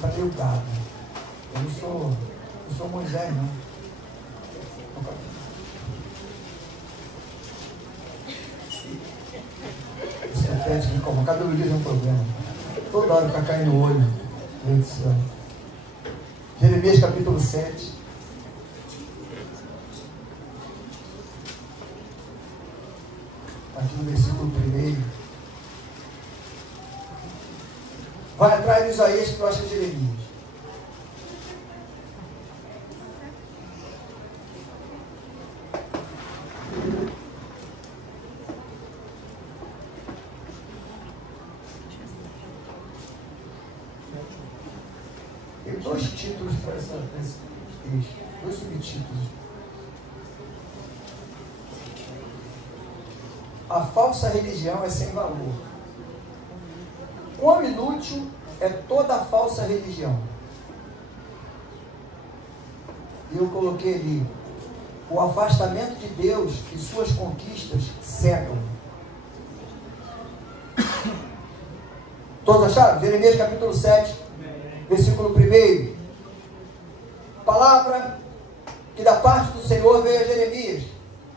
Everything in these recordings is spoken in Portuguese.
está meio gato. Eu não sou Moisés, não. Esse repete me incomoda. Cada dia é um problema. Toda hora fica caindo o olho. Meu Deus do céu. Jeremias capítulo 7. Aqui no versículo 1. Vai atrás de Isaías que tu acha Jeremias. Tem dois títulos para esse texto, dois subtítulos. A falsa religião é sem valor. Quão inútil é toda a falsa religião? E eu coloquei ali: o afastamento de Deus e suas conquistas cegam. Todos acharam? Jeremias capítulo 7, versículo 1. Palavra que da parte do Senhor veio a Jeremias: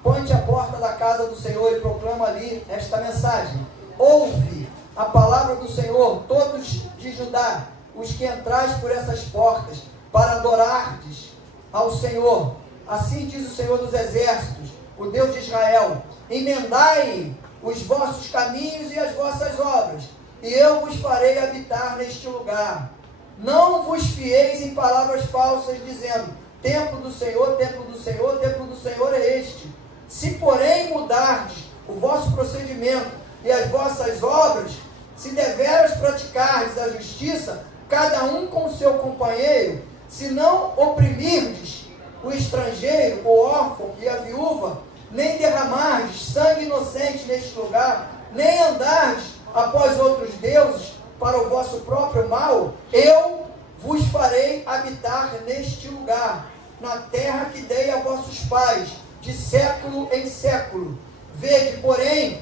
põe-te à porta da casa do Senhor e proclama ali esta mensagem. Ouve a palavra do Senhor, todos de Judá, os que entrais por essas portas, para adorardes ao Senhor. Assim diz o Senhor dos Exércitos, o Deus de Israel: emendai os vossos caminhos e as vossas obras, e eu vos farei habitar neste lugar. Não vos fieis em palavras falsas, dizendo: templo do Senhor, templo do Senhor, templo do Senhor é este. Se, porém, mudardes o vosso procedimento e as vossas obras, se deveras praticardes a justiça, cada um com o seu companheiro, se não oprimirdes o estrangeiro, o órfão e a viúva, nem derramardes sangue inocente neste lugar, nem andardes após outros deuses para o vosso próprio mal, eu vos farei habitar neste lugar, na terra que dei a vossos pais, de século em século. Vede, porém,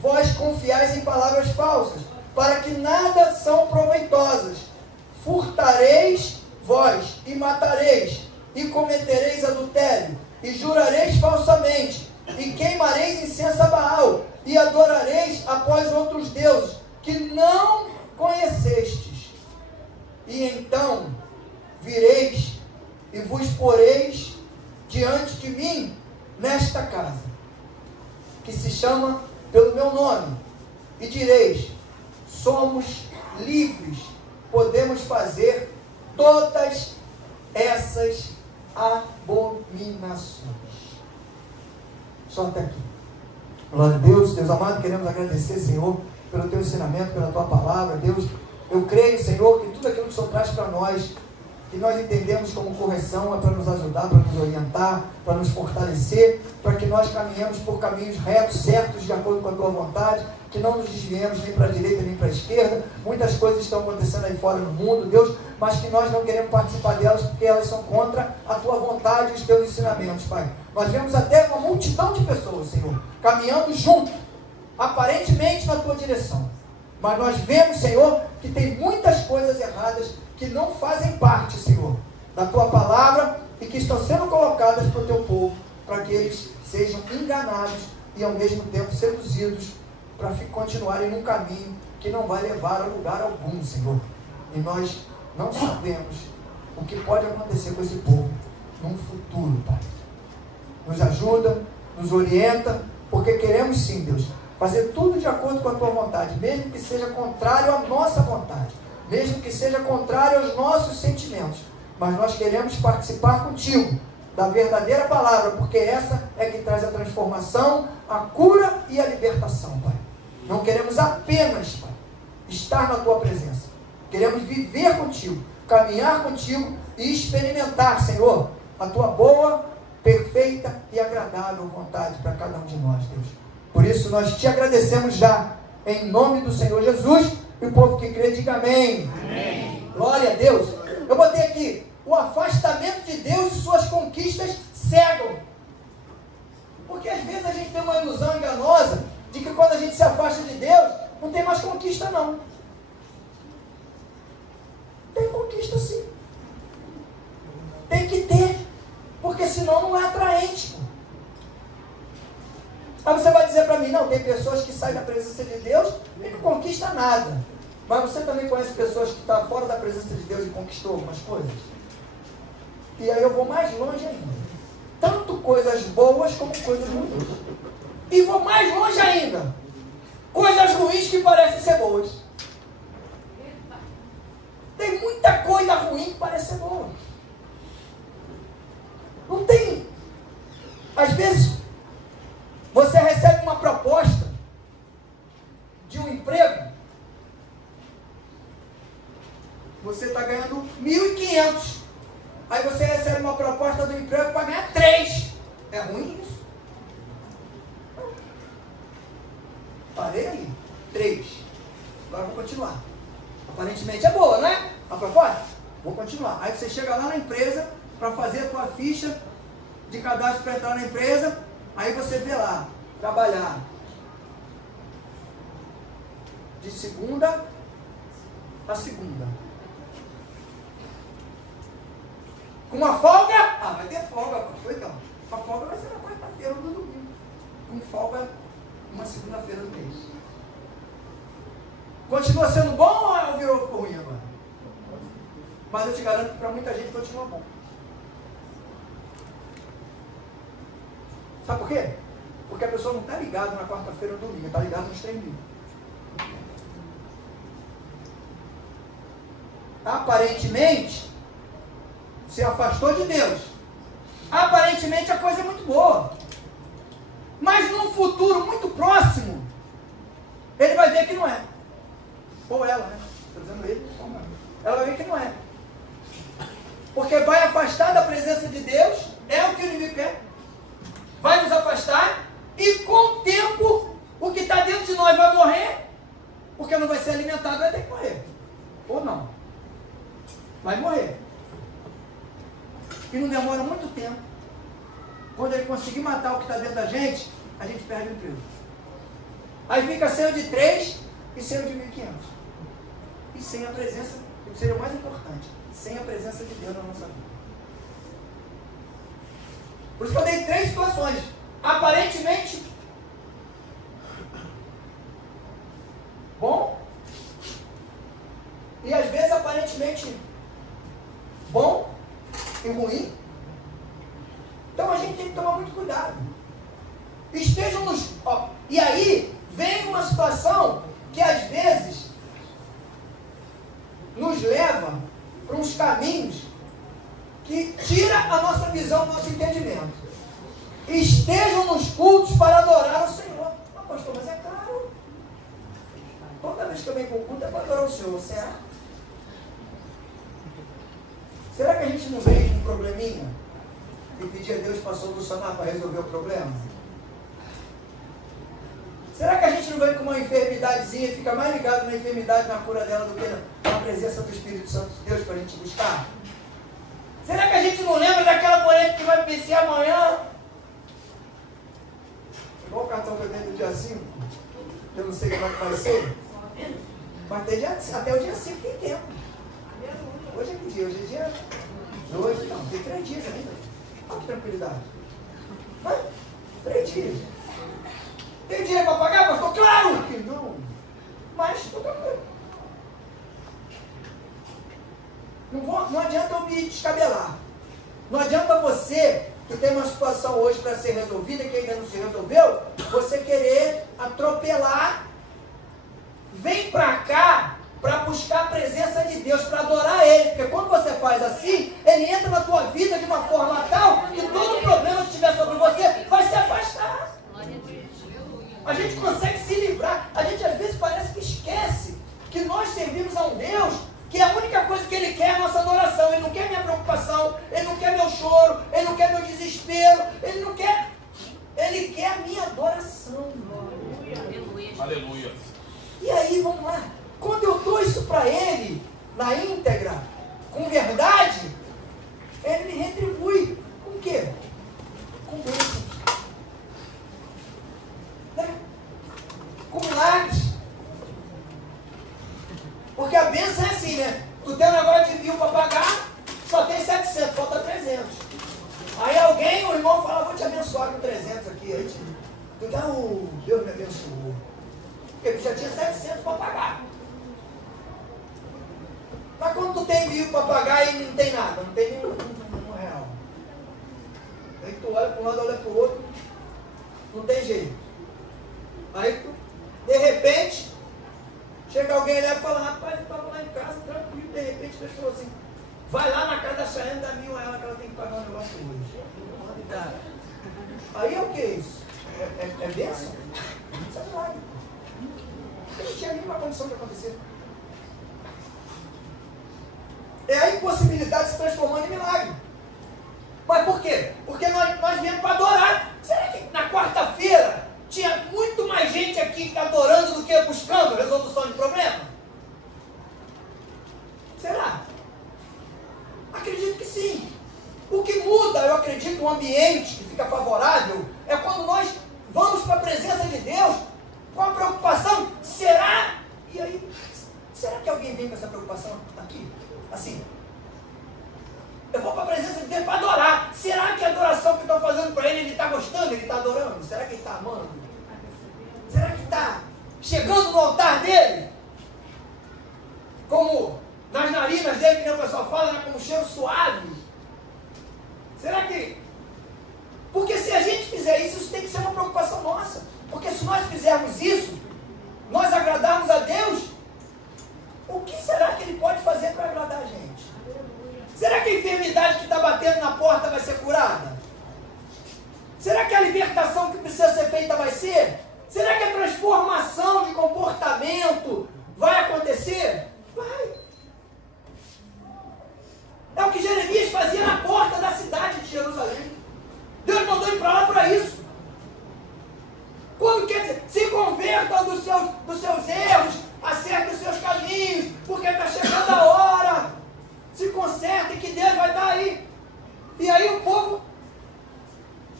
vós confiais em palavras falsas, para que nada são proveitosas. Furtareis vós, e matareis, e cometereis adultério, e jurareis falsamente, e queimareis incenso a Baal, e adorareis após outros deuses, que não conhecestes. E então vireis, e vos poreis diante de mim, nesta casa, que se chama pelo meu nome, e direis: somos livres, podemos fazer todas essas abominações. Só até aqui. Glória a Deus. Deus amado, queremos agradecer, Senhor, pelo teu ensinamento, pela tua palavra. Deus, eu creio, Senhor, que tudo aquilo que o Senhor traz para nós, que nós entendemos como correção, é para nos ajudar, para nos orientar, para nos fortalecer, para que nós caminhemos por caminhos retos, certos, de acordo com a tua vontade, que não nos desviemos nem para a direita nem para a esquerda. Muitas coisas estão acontecendo aí fora no mundo, Deus, mas que nós não queremos participar delas, porque elas são contra a tua vontade e os teus ensinamentos, Pai. Nós vemos até uma multidão de pessoas, Senhor, caminhando junto, aparentemente na tua direção, mas nós vemos, Senhor, que tem muitas coisas erradas que não fazem parte, Senhor, da tua palavra e que estão sendo colocadas para o teu povo, para que eles sejam enganados e ao mesmo tempo seduzidos para continuarem num caminho que não vai levar a lugar algum, Senhor. E nós não sabemos o que pode acontecer com esse povo num futuro, Pai. Nos ajuda, nos orienta, porque queremos sim, Deus, fazer tudo de acordo com a tua vontade, mesmo que seja contrário à nossa vontade, mesmo que seja contrário aos nossos sentimentos, mas nós queremos participar contigo da verdadeira palavra, porque essa é que traz a transformação, a cura e a libertação, Pai. Não queremos apenas, Pai, estar na tua presença, queremos viver contigo, caminhar contigo e experimentar, Senhor, a tua boa, perfeita e agradável vontade para cada um de nós, Deus. Por isso nós te agradecemos já, em nome do Senhor Jesus. E o povo que crê, diga amém. Amém. Glória a Deus. Eu botei aqui: o afastamento de Deus e suas conquistas cegam. Porque às vezes a gente tem uma ilusão enganosa de que quando a gente se afasta de Deus, não tem mais conquista não. Tem conquista Aí você vai dizer para mim, não, tem pessoas que saem da presença de Deus e não conquistam nada. Mas você também conhece pessoas que estão fora da presença de Deus e conquistou algumas coisas? E aí eu vou mais longe ainda. Tanto coisas boas como coisas ruins. E vou mais longe ainda. Coisas ruins que parecem ser boas. Tem muita coisa ruim que parece ser boa. Não tem. Às vezes, você recebe uma proposta de um emprego. Você está ganhando 1.500. Aí você recebe uma proposta do emprego para ganhar 3. É ruim isso? Parei aí. 3. Agora vou continuar. Aparentemente é boa, não é? A proposta? Vou continuar. Aí você chega lá na empresa para fazer a tua ficha de cadastro para entrar na empresa. Aí você vê lá, trabalhar de segunda a segunda. Com uma folga? Ah, vai ter folga, pastor. Então, a folga vai ser na quarta-feira ou no domingo. Com folga, uma segunda-feira do mês. Continua sendo bom ou virou ruim agora? Mas eu te garanto que para muita gente continua bom. Sabe por quê? Porque a pessoa não está ligada na quarta-feira ou no domingo, está ligada nos 3 mil. Aparentemente, se afastou de Deus. Aparentemente a coisa é muito boa. Mas num futuro muito próximo, ele vai ver que não é. Ou ela, né? Estou dizendo ele, ela vai ver que não é. Porque vai afastar da presença de Deus, é o que o inimigo quer. Vai nos afastar e com o tempo, o que está dentro de nós vai morrer, porque não vai ser alimentado, vai ter que morrer. Ou não. Vai morrer. E não demora muito tempo. Quando ele conseguir matar o que está dentro da gente, a gente perde o emprego. Aí fica sem o de 3 e sem o de 1.500. E sem a presença, que seria o mais importante, sem a presença de Deus na nossa vida. Por isso que eu dei 3 situações. Aparentemente bom. E às vezes aparentemente bom e ruim. Então a gente tem que tomar muito cuidado. Estejam nos... Ó, e aí vem uma situação que às vezes nos leva para uns caminhos que tira a nossa visão, o nosso entendimento. Estejam nos cultos para adorar o Senhor. Ah, pastor, mas é claro. Toda vez que eu venho para o culto é para adorar o Senhor, certo? Será que a gente não veio com um probleminha e pedir a Deus para solucionar, para resolver o problema? Será que a gente não veio com uma enfermidadezinha e fica mais ligado na enfermidade, na cura dela, do que na presença do Espírito Santo de Deus para a gente buscar? Será que a gente não lembra daquela polêmica que vai vencer amanhã? Igual o cartão que eu tenho do dia 5, eu não sei como é que vai ser, mas até o dia 5 tem tempo. Hoje é que dia? Hoje é dia 2, não, tem 3 dias ainda. Olha que tranquilidade. Mas, 3 dias. Tem dinheiro para pagar, pastor? Claro que não. Mas estou tranquilo. Não adianta eu me descabelar. Não adianta você, que tem uma situação hoje para ser resolvida, que ainda não se resolveu, você querer atropelar. Vem para cá para buscar a presença de Deus, para adorar Ele. Porque quando você faz assim, Ele entra na tua vida de uma forma tal que todo problema que estiver sobre você vai se afastar. A gente consegue se livrar. A gente às vezes parece que esquece que nós servimos a um Deus que a única coisa que Ele quer é a nossa adoração. Ele não quer minha preocupação, Ele não quer meu choro, Ele não quer meu desespero, Ele não quer, Ele quer a minha adoração. Aleluia. Aleluia. E aí, vamos lá. Quando eu dou isso para Ele, na íntegra, com verdade, Ele me retribui. Com o quê? Com bênçãos. Né? Com milagres. Porque a bênção é assim, né? Tu tem um negócio de 1.000 para pagar, só tem 700, falta 300. Aí alguém, o irmão fala, vou te abençoar com 300 aqui. Aí Tu diz, Deus me abençoou. Porque tu já tinha 700 para pagar. Mas quando tu tem 1.000 para pagar e não tem nada, não tem nenhum real. Aí tu olha para um lado, olha para o outro, não tem jeito. Aí tu, de repente, chega alguém lá e fala, rapaz, eu estava lá em casa, tranquilo, de repente Deus falou assim, vai lá na casa da Chayane, dá 1.000 a ela que ela tem que pagar um negócio hoje. Aí é o que isso? É bênção? Isso é milagre. Não tinha nenhuma condição de acontecer. É a impossibilidade se transformando em milagre. Mas por quê? Porque nós viemos para adorar. Será que na quarta-feira tinha muito mais gente aqui adorando do que buscando resolução de problema? Será? Acredito que sim. O que muda, eu acredito, o ambiente que fica favorável é quando nós vamos para a presença de Deus com a preocupação, será? E aí, será que alguém vem com essa preocupação aqui? Assim, eu vou para a presença de Deus para adorar. Será que a adoração que eu estou fazendo para Ele está gostando? Ele está adorando? Será que Ele está amando? Será que está chegando no altar dele? Como nas narinas dele, que o pessoal fala, né? Como cheiro suave. Será que... Porque se a gente fizer isso, isso tem que ser uma preocupação nossa. Porque se nós fizermos isso, nós agradarmos a Deus, o que será que Ele pode fazer para agradar a gente? Será que a enfermidade que está batendo na porta vai ser curada? Será que a libertação que precisa ser feita vai ser? Será que a transformação de comportamento vai acontecer? Vai. É o que Jeremias fazia na porta da cidade de Jerusalém. Deus mandou ele para lá para isso. Quando quer dizer, se convertam dos seus erros, acertem os seus caminhos, porque está chegando a hora. Se consertem que Deus vai estar aí. E aí o povo,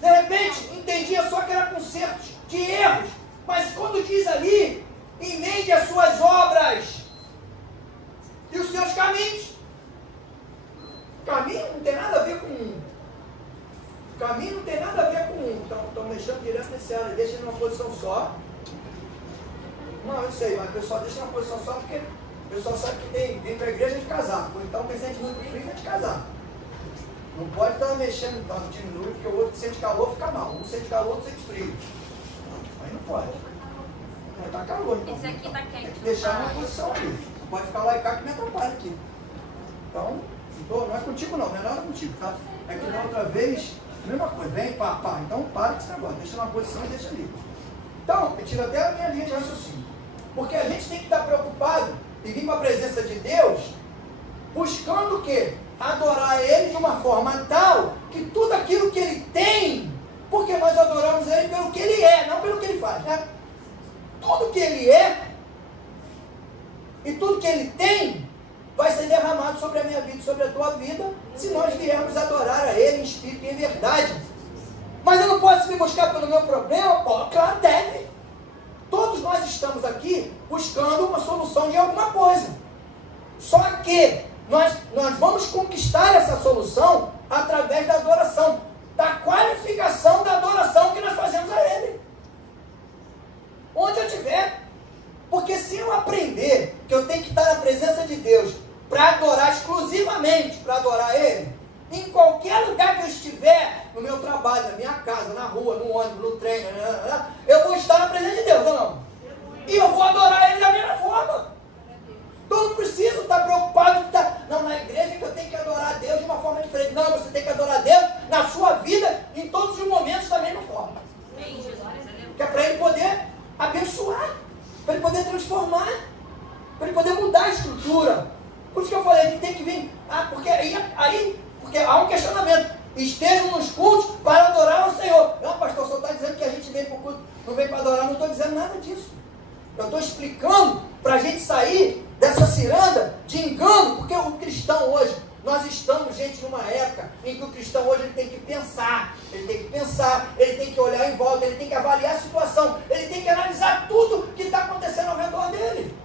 de repente, entendia só que era consertos de erros. Mas quando diz ali, emende as suas obras e os seus caminhos. Caminho não tem nada a ver com... Caminho não tem nada a ver com... Estão mexendo direto nesse área, deixa ele numa posição só. Não, eu sei, mas o pessoal deixa numa posição só porque o pessoal sabe que vem para a igreja de casaco. Então quem sente muito frio é de casaco. Não pode estar mexendo, então, diminui, porque o outro que sente calor fica mal. Um sente calor, outro sente frio. Aí não pode. Está calor, então. Esse aqui está quente. Tem que deixar numa posição ali. Não pode ficar lá e cá que me atrapalha aqui. Então, não é contigo não é nada contigo, tá? É que na outra vez, a mesma coisa, vem, pá. Então para com esse negócio, deixa numa posição e deixa ali. Então, eu tiro até a minha linha de raciocínio. Porque a gente tem que estar preocupado e vir para a presença de Deus, buscando o quê? Adorar Ele de uma forma tal que tudo aquilo que Ele tem, porque nós adoramos Ele pelo que Ele é, não pelo que Ele faz, né? Tudo que Ele é e tudo que Ele tem vai ser derramado sobre a minha vida e sobre a tua vida, se nós viermos adorar a Ele em espírito e em verdade. Mas eu não posso me buscar pelo meu problema? Pô, claro, deve. Todos nós estamos aqui buscando uma solução de alguma coisa. Só que nós vamos conquistar essa solução através da adoração, da qualificação da adoração que nós fazemos a Ele. Onde eu estiver. Porque se eu aprender que eu tenho que estar na presença de Deus para adorar exclusivamente, para adorar Ele, em qualquer lugar que eu estiver, no meu trabalho, na minha casa, na rua, no ônibus, no trem, eu vou estar na presença de Deus, ou não? E eu vou adorar Ele da mesma forma. Então eu não preciso estar preocupado de estar, não, na igreja que eu tenho que adorar a Deus de uma forma diferente. Não, você tem que adorar a Deus na sua vida, em todos os momentos da mesma forma. Que é para Ele poder abençoar, para Ele poder transformar, para Ele poder mudar a estrutura. Por isso que eu falei que tem que vir, porque há um questionamento. Estejam nos cultos para adorar ao Senhor. Não, pastor, o senhor está dizendo que a gente vem para o culto, não vem para adorar. Não estou dizendo nada disso. Eu estou explicando para a gente sair dessa ciranda de engano, porque o cristão hoje, nós estamos, gente, numa época em que o cristão hoje ele tem que pensar, ele tem que olhar em volta, ele tem que avaliar a situação, ele tem que analisar tudo que está acontecendo ao redor dele.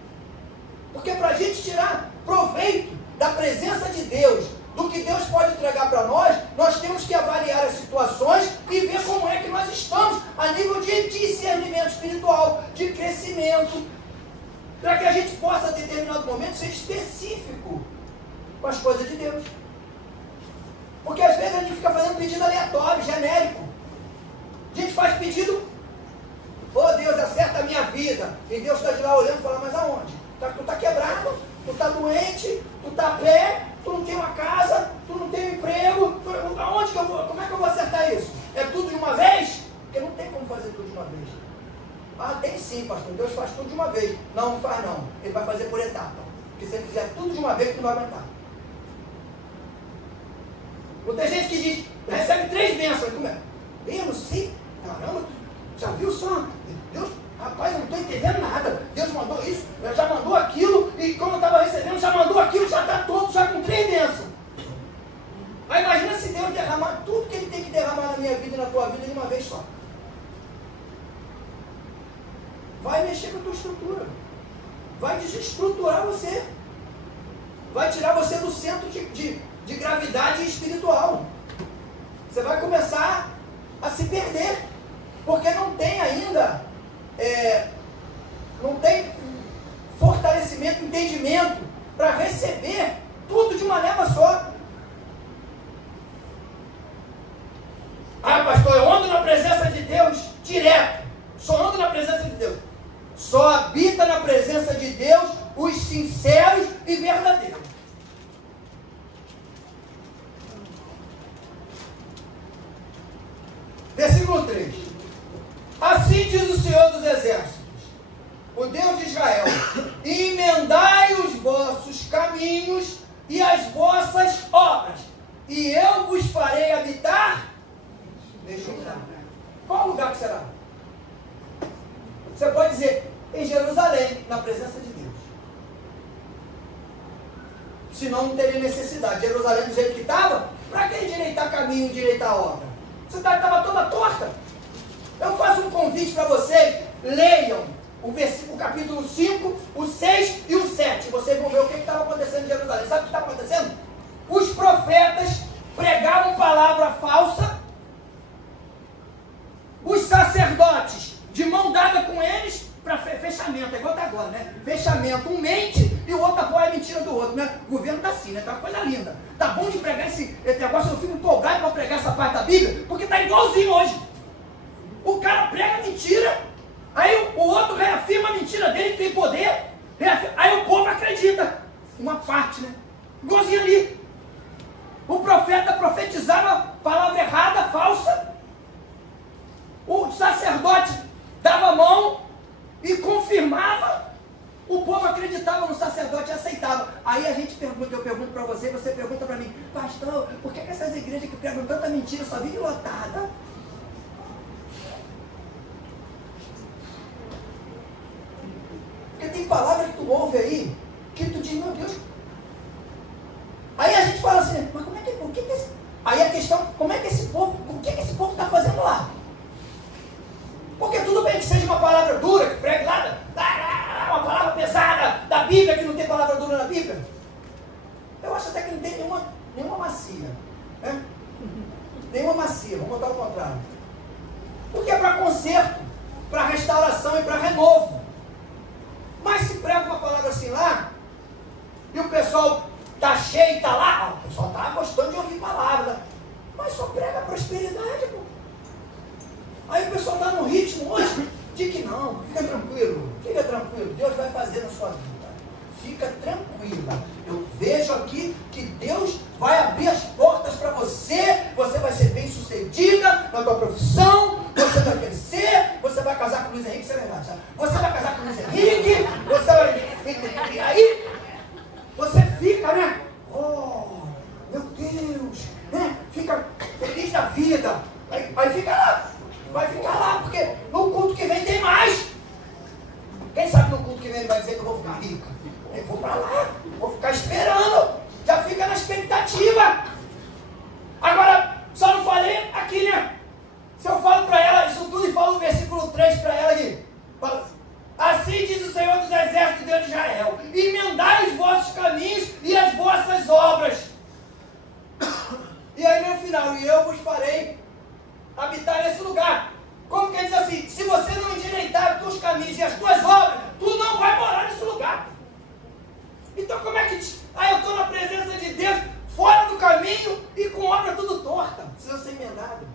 Porque para a gente tirar proveito da presença de Deus, do que Deus pode entregar para nós, nós temos que avaliar as situações e ver como é que nós estamos a nível de espiritual, de crescimento, para que a gente possa, em determinado momento, ser específico com as coisas de Deus. Porque às vezes a gente fica fazendo pedido aleatório, genérico. A gente faz pedido, Deus, acerta a minha vida. E Deus está de lá olhando e fala, mas aonde? Tu está quebrado, tu está doente, tu está a pé, tu não tem uma casa, tu não tem um emprego. Aonde que eu vou? Como é que eu vou acertar isso? É tudo de uma vez? Porque não tem como fazer tudo de uma vez. Tem sim, pastor. Deus faz tudo de uma vez. Não faz não. Ele vai fazer por etapa. Porque se ele fizer tudo de uma vez, tu não vai aguentar. Não tem gente que diz, recebe 3 bênçãos. Como é? Eu não sei. Caramba, já viu só? Deus, rapaz, eu não estou entendendo nada. Deus mandou isso, já mandou aquilo, e como eu estava recebendo, já mandou aquilo, já está todo, já com 3 bênçãos. Aí imagina se Deus derramar tudo que Ele tem que derramar na minha vida e na tua vida de uma vez só. Vai mexer com a tua estrutura. Vai desestruturar você. Vai tirar você do centro de gravidade espiritual. Você vai começar a se perder. Porque não tem ainda, não tem fortalecimento, entendimento para receber tudo de uma leva só. Pastor, eu ando na presença de Deus direto. Só ando na presença de Deus. Só habita na presença de Deus os sinceros e verdadeiros. Versículo 3. Assim diz o Senhor dos Exércitos, o Deus de Israel: emendai os vossos caminhos e as vossas obras, e eu vos farei habitar neste lugar. Qual lugar que será? Você pode dizer, em Jerusalém, na presença de Deus. Senão não teria necessidade. Jerusalém do jeito que estava, para que endireitar caminho, endireitar a obra? A cidade estava toda torta. Eu faço um convite para vocês, leiam o capítulo 5, o 6 e o 7. Vocês vão ver o que estava acontecendo em Jerusalém. Sabe o que estava acontecendo? Os profetas pregavam palavra falsa, os sacerdotes de mão dada com eles para fechamento, é igual tá agora, né? Fechamento, um mente e o outro apoia a mentira do outro, né? O governo tá assim, né? Tá uma coisa linda. Tá bom de pregar esse negócio, eu fico empolgado para pregar essa parte da Bíblia, porque tá igualzinho hoje. O cara prega mentira, aí o outro reafirma a mentira dele, que tem poder, aí o povo acredita. Uma parte, né? Igualzinho ali. O profeta profetizava palavra errada, falsa. O sacerdote dava a mão e confirmava, o povo acreditava no sacerdote e aceitava. Aí a gente pergunta, eu pergunto para você, você pergunta para mim, pastor, por que essas igrejas que pregam tanta mentira só vivem lotada? Porque tem palavra que tu ouve aí, que tu diz, meu Deus. Aí a gente fala assim, mas como é que, por que esse... Aí a questão, como é que esse povo, o que esse povo está fazendo lá? Porque tudo bem que seja uma palavra dura, que pregue lá, uma palavra pesada da Bíblia, que não tem palavra dura na Bíblia. Eu acho até que não tem nenhuma macia. Né? Nenhuma macia, vamos botar o contrário. Porque é para conserto, para restauração e para renovo. Mas se prega uma palavra assim lá, e o pessoal está cheio e está lá, o pessoal está gostando de ouvir palavras, mas só prega prosperidade, pô. Aí o pessoal está no ritmo hoje de que não, fica tranquilo, Deus vai fazer na sua vida. Fica tranquila. Eu vejo aqui que Deus vai abrir as portas para você, você vai ser bem sucedida na tua profissão, você vai crescer, você vai casar com o Luiz Henrique, isso é verdade, sabe? Você vai casar com o Luiz Henrique, você vai... E aí, você fica, né? Oh, meu Deus, né? Fica feliz da vida. Aí fica lá. Vai ficar lá, porque no culto que vem tem mais. Quem sabe no culto que vem ele vai dizer que eu vou ficar rico? Eu vou para lá, vou ficar esperando. Já fica na expectativa. Agora, só não falei aqui, né? Se eu falo para ela isso tudo e falo o versículo 3 para ela aqui. Assim diz o Senhor dos Exércitos, Deus de Israel: emendai os vossos caminhos e as vossas obras. E aí no final, e eu vos farei habitar nesse lugar. Como que diz assim? Se você não endireitar teus caminhos e as tuas obras, tu não vai morar nesse lugar. Então como é que... eu estou na presença de Deus, fora do caminho e com obra tudo torta, precisa ser emendado.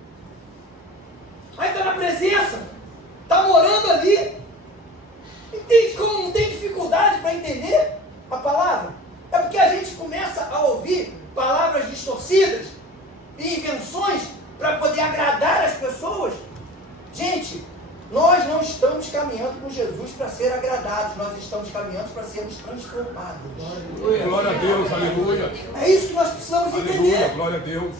Aí está na presença, está morando ali. Entende como não tem dificuldade para entender a palavra? É porque a gente começa a ouvir palavras distorcidas e invenções para poder agradar as pessoas. Gente, nós não estamos caminhando com Jesus para ser agradados, nós estamos caminhando para sermos transformados. Glória a Deus, aleluia. É isso que nós precisamos entender. Glória a Deus.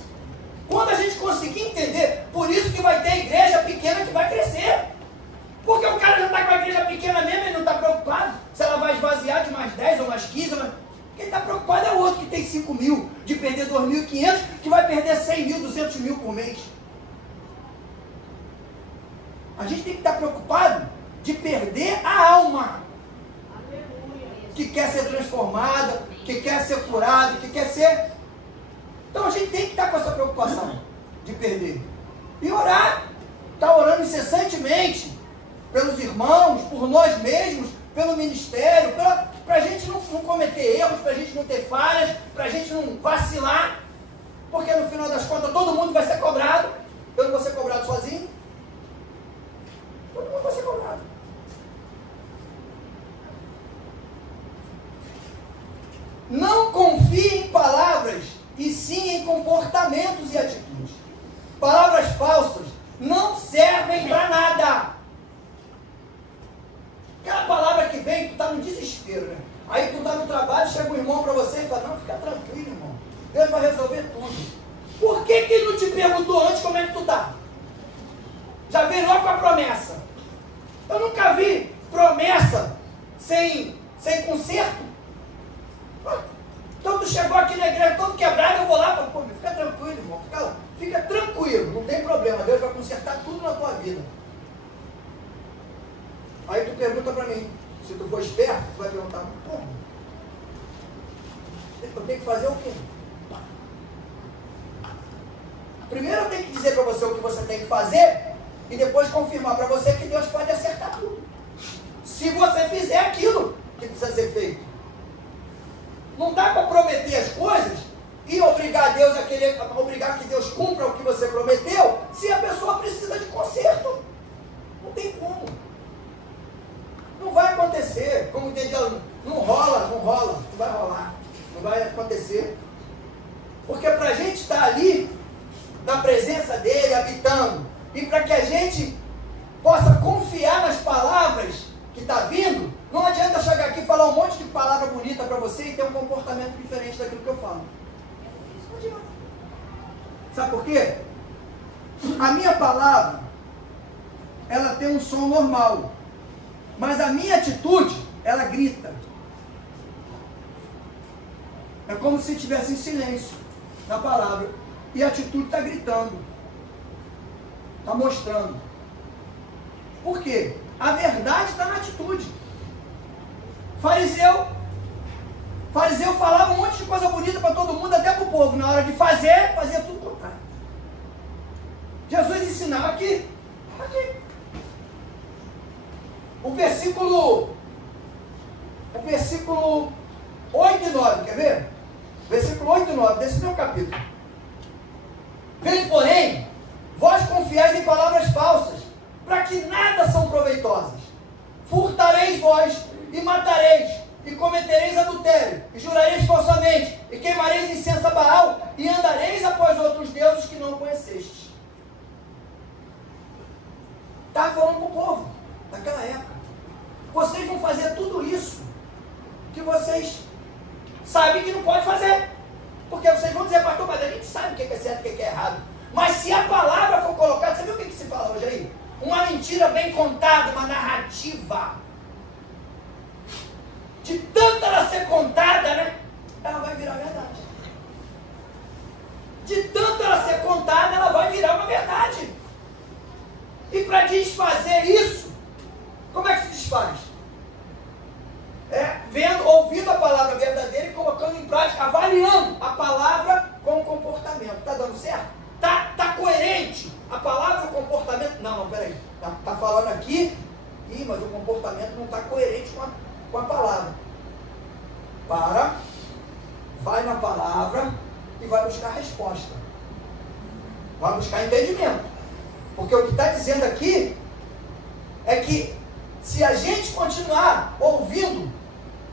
Quando a gente conseguir entender, por isso que vai ter igreja pequena que vai crescer. Porque o cara já está com a igreja pequena mesmo, ele não está preocupado se ela vai esvaziar de mais 10 ou mais 15. Quem está preocupado é o outro que tem 5 mil, de perder 2.500, que vai perder 100 mil, 200 mil por mês. A gente tem que estar preocupado de perder a alma. Que quer ser transformada, que quer ser curada, que quer ser... Então a gente tem que estar com essa preocupação de perder. E orar. Está orando incessantemente pelos irmãos, por nós mesmos, pelo ministério, para a gente não cometer erros, para a gente não ter falhas, para a gente não vacilar. Porque no final das contas todo mundo vai ser cobrado. Eu não vou ser cobrado sozinho. Todo mundo vai ser cobrado. Não confie em palavras, e sim em comportamentos e atitudes. Palavras falsas não servem para nada. Aquela palavra que vem, tu está no desespero, né? Aí tu está no trabalho, chega um irmão para você e fala, não, fica tranquilo, irmão. Deus vai resolver tudo. Por que ele não te perguntou antes como é que tu está? Já veio logo com a promessa. Eu nunca vi promessa sem conserto. Então tu chegou aqui na igreja todo quebrado, eu vou lá e falo, pô, fica tranquilo, irmão, fica tranquilo, não tem problema, Deus vai consertar tudo na tua vida. Aí tu pergunta para mim, se tu for esperto, tu vai perguntar, pô, eu tenho que fazer o quê? Primeiro eu tenho que dizer para você o que você tem que fazer e depois confirmar para você que Deus pode acertar tudo. Se você fizer aquilo que precisa ser feito. Não dá para prometer as coisas e obrigar Deus obrigar que Deus cumpra o que você prometeu, se a pessoa precisa de conserto. Não tem como. Não vai acontecer. Como entendeu? Não rola, não vai rolar. Não vai acontecer. Porque para a gente estar ali, na presença dele, habitando, e para que a gente possa confiar nas palavras que está vindo, não adianta chegar aqui e falar um monte de palavra bonita para você e ter um comportamento diferente daquilo que eu falo. Não adianta. Sabe por quê? A minha palavra, ela tem um som normal, mas a minha atitude, ela grita. É como se estivesse em silêncio na palavra. E a atitude está gritando. Está mostrando. Por quê? A verdade está na atitude. Fariseu falava um monte de coisa bonita para todo mundo, até para o povo. Na hora de fazer, fazia tudo o contrário. Jesus ensinava aqui. O versículo 8 e 9, quer ver? Versículo 8 e 9, desse mesmo capítulo. Vede, porém, vós confiais em palavras falsas, para que nada são proveitosas. Furtareis vós, e matareis, e cometereis adultério, e jurareis falsamente, e queimareis incenso a Baal, e andareis após outros deuses que não conhecestes. Está falando para o povo, naquela época. Vocês vão fazer tudo isso, que vocês sabem que não pode fazer. Porque vocês vão dizer, pastor, mas a gente sabe o que é certo e o que é errado. Mas se a palavra for colocada, você viu o que se fala hoje aí? Uma mentira bem contada, uma narrativa. De tanto ela ser contada, né? Ela vai virar verdade. De tanto ela ser contada, ela vai virar uma verdade. E para desfazer isso, como é que se desfaz? Ouvindo a palavra verdadeira e colocando em prática, avaliando a palavra com o comportamento. Está dando certo? Está coerente a palavra e o comportamento? Não, peraí. Está falando aqui, mas o comportamento não está coerente com a palavra. Vai na palavra e vai buscar resposta. Vai buscar entendimento. Porque o que está dizendo aqui é que se a gente continuar ouvindo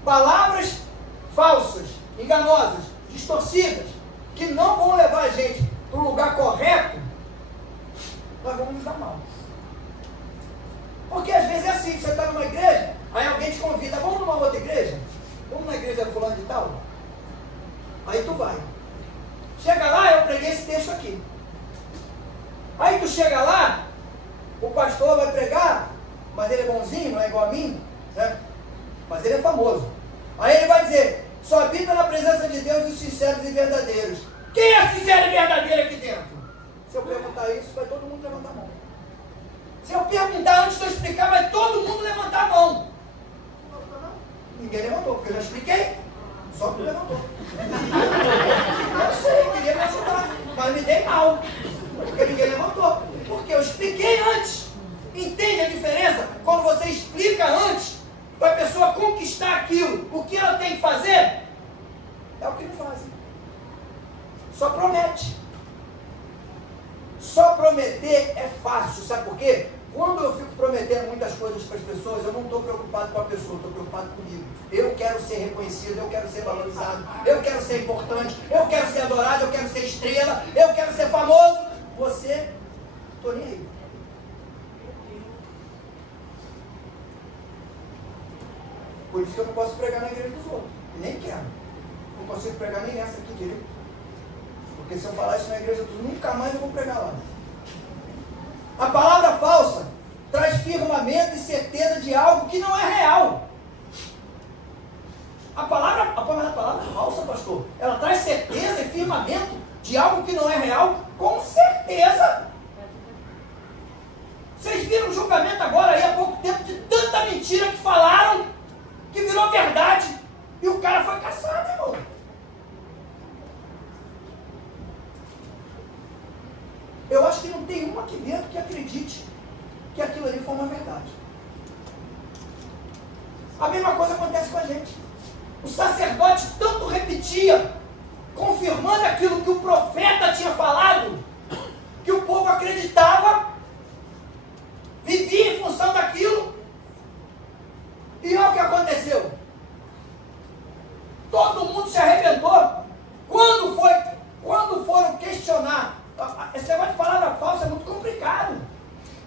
palavras falsas, enganosas, distorcidas, que não vão levar a gente para o lugar correto, nós vamos nos dar mal. Porque às vezes é assim, você está numa igreja, aí alguém te convida, vamos numa outra igreja? Vamos na igreja fulano de tal? Aí tu vai. Chega lá, eu preguei esse texto aqui. Aí tu chega lá, o pastor vai pregar, mas ele é bonzinho, não é igual a mim, né? Mas ele é famoso. Aí ele vai dizer, só habita na presença de Deus os sinceros e verdadeiros. Quem é sincero e verdadeiro aqui dentro? Se eu perguntar isso, vai todo mundo levantar a mão. Se eu perguntar antes de eu explicar, vai todo mundo levantar a mão. Ninguém levantou, porque eu já expliquei. Só que levantou. Eu sei, queria me ajudar, mas me dei mal. Porque ninguém levantou. Porque eu expliquei antes. Entende a diferença? Quando você explica antes, para a pessoa conquistar aquilo, o que ela tem que fazer, é o que não fazem. Só promete. Só prometer é fácil, sabe por quê? Quando eu fico prometendo muitas coisas para as pessoas, eu não estou preocupado com a pessoa, estou preocupado comigo. Eu quero ser reconhecido, eu quero ser valorizado, eu quero ser importante, eu quero ser adorado, eu quero ser estrela, eu quero ser famoso. Você, estou nem aí. Por isso que eu não posso pregar na igreja dos outros. Nem quero. Não consigo pregar nem nessa aqui direito. Porque se eu falar isso na igreja dos outros, nunca mais eu vou pregar lá. A palavra falsa traz firmamento e certeza de algo que não é real. A palavra falsa, pastor, ela traz certeza e firmamento de algo que não é real, com certeza. Vocês viram o julgamento agora, aí há pouco tempo, de tanta mentira que falaram, que virou verdade, e o cara foi caçado, irmão. Eu acho que não tem um aqui dentro que acredite que aquilo ali foi uma verdade. A mesma coisa acontece com a gente. O sacerdote tanto repetia, confirmando aquilo que o profeta tinha falado, que o povo acreditava, vivia em função daquilo, e olha o que aconteceu. Todo mundo se arrebentou. Quando foram questionar, esse negócio de palavra falsa é muito complicado,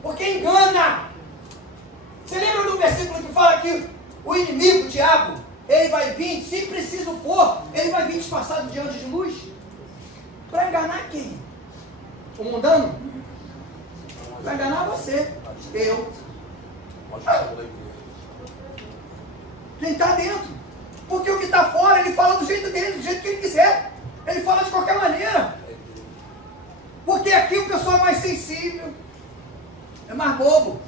porque engana. Você lembra do versículo que fala que o inimigo, o diabo, ele vai vir, se preciso for, ele vai vir disfarçado de anjo de luz, para enganar quem? O mundano? Para enganar você, eu. Quem está dentro. Porque o que está fora, ele fala do jeito dele, do jeito que ele quiser. Ele fala de qualquer maneira. Porque aqui o pessoal é mais sensível, é mais bobo,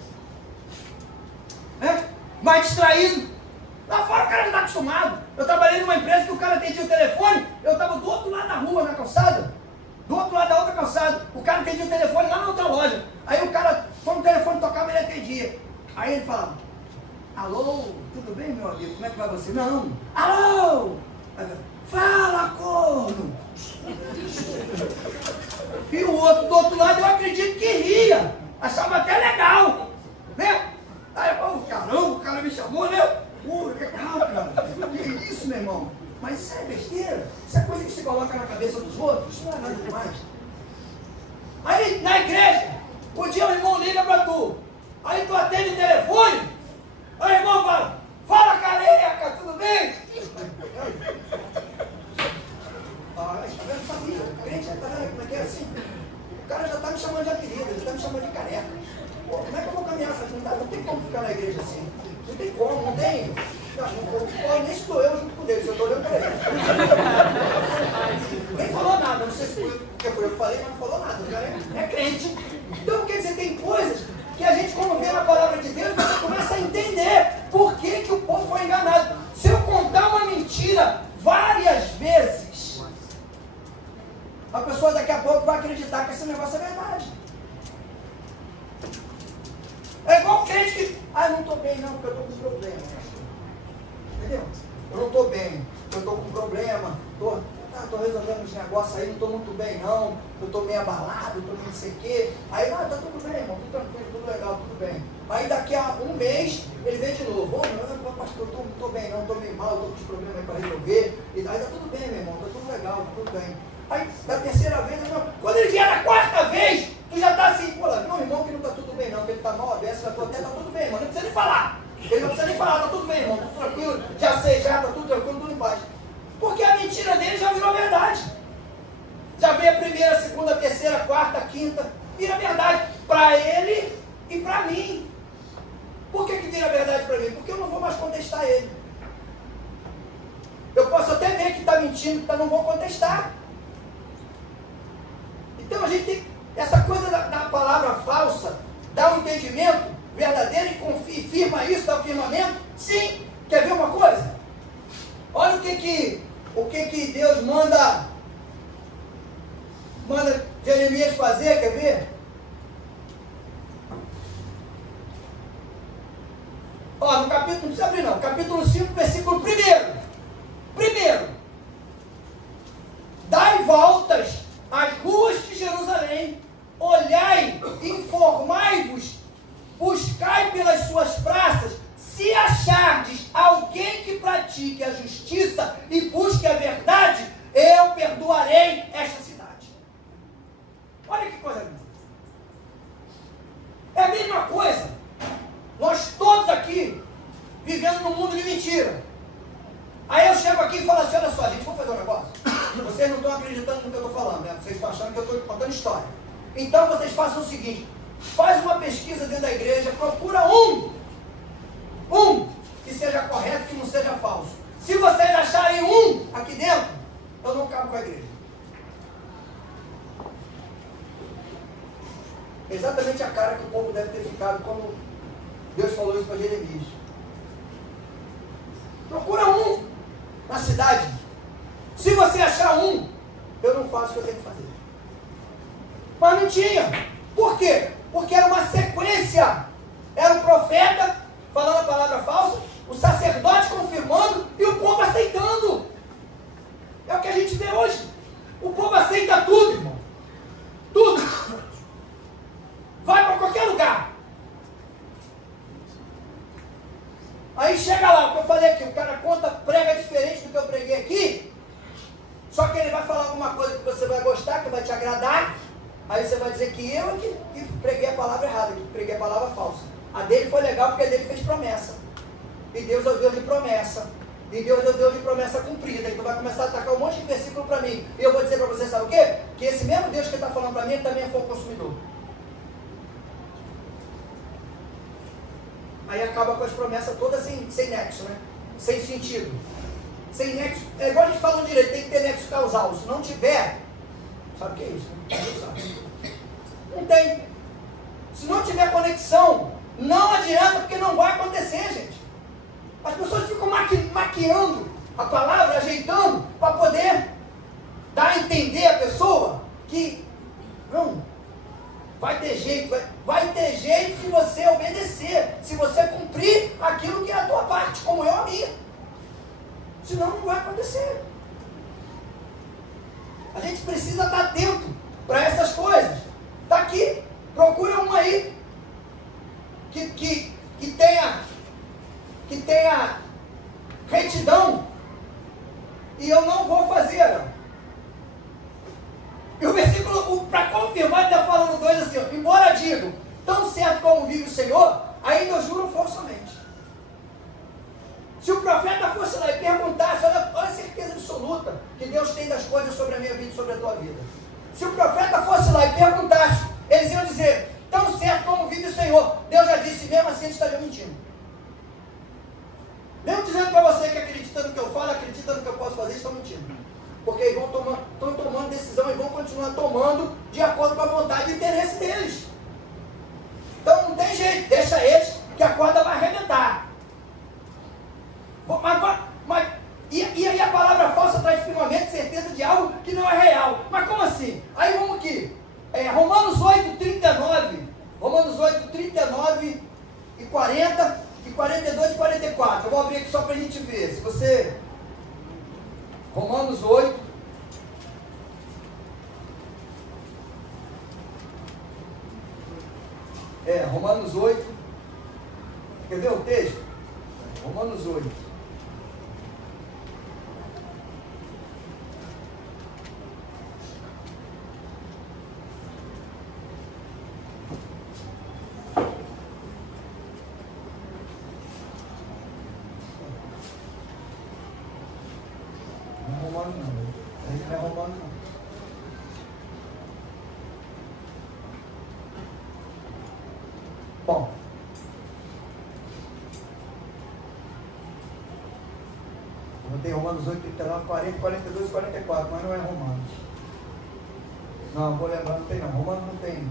né? Mais distraído. Lá fora o cara já está acostumado. Eu trabalhei numa empresa que o cara atendia o telefone, eu estava do outro lado da rua, na calçada, do outro lado da outra calçada. O cara atendia o telefone lá na outra loja. Aí o cara, quando o telefone tocava, ele atendia. Aí ele falava, alô, tudo bem, meu amigo? Como é que vai você? Não. Alô! Fala, corno! E o outro do outro lado, eu acredito que ria. Achava até legal. Né? Aí, oh, caramba, o cara me chamou, né? Legal, cara. Que isso, meu irmão? Mas isso é besteira. Isso é coisa que se coloca na cabeça dos outros. Isso não é nada demais. Aí, na igreja, um dia o irmão liga pra tu. Aí tu atende o telefone. Aí o irmão fala careca, tudo bem? Ah, está vendo família? O crente está vendo como é que é assim? O cara já está me chamando de apelido, ele está me chamando de careca. Pô, como é que eu vou caminhar essa comunidade? Não tem como ficar na igreja assim. Não tem como, não tem. Não, nem estou eu junto com eles, eu estou olhando para ele. Nem falou nada, não sei se foi porque foi eu que falei, mas não falou nada. O cara é crente. Então, quer dizer, tem coisas que a gente, quando vê na palavra de Deus, você começa a entender por que o povo foi enganado. Se eu contar uma mentira várias vezes, a pessoa daqui a pouco vai acreditar que esse negócio é verdade. É igual o crente que, não estou bem não, porque eu estou com entendeu? Eu não estou bem, eu estou com problema, estou resolvendo os negócios aí, não estou muito bem não, eu estou meio abalado, estou meio não sei o quê. Aí, está tudo bem, irmão, tudo tranquilo, tudo legal, tudo bem. Aí daqui a um mês, ele vem de novo. Não, pastor, eu não estou bem não, estou meio mal, estou com os problemas aí para resolver. E aí está tudo bem, meu irmão, está tudo legal, está tudo bem. Aí, da terceira vez, quando ele vier na quarta vez, tu já está assim, pô, não, irmão, que não está tudo bem não, que ele está mal aberto, já estou até, está tudo bem, irmão, não precisa nem falar. Ele não precisa nem falar, está tudo bem, irmão, tudo tranquilo, já sei, já está tudo tranquilo, tudo em paz. Porque a mentira dele já virou verdade. Já veio a primeira, a segunda, a terceira, a quarta, a quinta, vira verdade para ele e para mim. Por que vira verdade para mim? Porque eu não vou mais contestar ele. Eu posso até ver que está mentindo, que não vou contestar. Então a gente tem essa coisa da palavra falsa, dá um entendimento verdadeiro e firma isso, dá um firmamento. Sim, quer ver uma coisa? Olha o que Deus manda Jeremias fazer, quer ver? Ó, no capítulo, não precisa abrir não, capítulo 5, versículo 1. Primeiro, dai voltas às ruas de Jerusalém, olhai, informai-vos, buscai pelas suas praças, se achardes alguém que pratique a justiça e busque a verdade, eu perdoarei esta cidade. Olha que coisa linda. É a mesma coisa. Nós todos aqui, vivendo num mundo de mentira. Aí eu chego aqui e falo assim, olha só, gente, vamos fazer um negócio? Vocês não estão acreditando no que eu estou falando, né? Vocês estão achando que eu estou contando história. Então vocês façam o seguinte, faz uma pesquisa dentro da igreja, procura um que seja correto, que não seja falso. Se vocês acharem um aqui dentro, eu não cabo com a igreja. Exatamente a cara que o povo deve ter ficado quando Deus falou isso para Jeremias. Procura um na cidade. Se você achar um, eu não faço o que eu tenho que fazer. Mas não tinha. Por quê? Porque era uma sequência. Era o profeta falando a palavra falsa, o sacerdote confirmando e o povo aceitando. É o que a gente vê hoje. O povo aceita tudo, irmão. Tudo. Vai para qualquer lugar. Aí chega lá, o que eu falei aqui, o cara prega diferente do que eu preguei aqui, só que ele vai falar alguma coisa que você vai gostar, que vai te agradar, aí você vai dizer que eu que preguei a palavra errada, que preguei a palavra falsa. A dele foi legal porque a dele fez promessa. E Deus é o Deus de promessa. E Deus é o Deus de promessa cumprida. Então vai começar a atacar um monte de versículo para mim. E eu vou dizer para você, sabe o quê? Que esse mesmo Deus que está falando para mim, ele também é fogo consumidor. Aí acaba com as promessas todas sem nexo, né? Sem sentido. Sem nexo. É igual a gente fala no direito, tem que ter nexo causal. Se não tiver, sabe o que é isso? Né? Não tem. Se não tiver conexão, não adianta, porque não vai acontecer, gente. As pessoas ficam maquiando a palavra, ajeitando, para poder dar a entender a pessoa que não, vai ter jeito, vai ter jeito se você obedecer, se você cumprir aquilo que é a tua parte, como eu a minha. Senão não vai acontecer. A gente precisa estar atento para essas coisas. Está aqui, procura um aí que tenha retidão, e eu não vou fazer. E o versículo, para confirmar, ele está falando dois assim, ó, embora digo, tão certo como vive o Senhor, ainda eu juro falsamente. Se o profeta fosse lá e perguntasse, olha a certeza absoluta que Deus tem das coisas sobre a minha vida e sobre a tua vida. Se o profeta fosse lá e perguntasse, eles iam dizer, tão certo como vive o Senhor. Deus já disse, mesmo assim eles estariam mentindo. Mesmo dizendo para você que acredita no que eu falo, acredita no que eu posso fazer, estão mentindo. Porque eles estão tomando decisão e vão continuar tomando de acordo com a vontade e interesse deles. Então não tem jeito, deixa eles que a corda vai arrebentar. E aí a palavra falsa traz firmamente certeza de algo que não é real. Mas como assim? Aí vamos aqui. Romanos 8, 39. Romanos 8, 39 e 40 e 42 e 44. Eu vou abrir aqui só para para a gente ver. Se você... Romanos 8. Romanos 8. Quer ver o texto? Romanos 8. Bom, eu botei Romanos 8, 39, 40, 42, 44, mas não é Romanos. Não, vou lembrar, não tem não. Romanos não tem.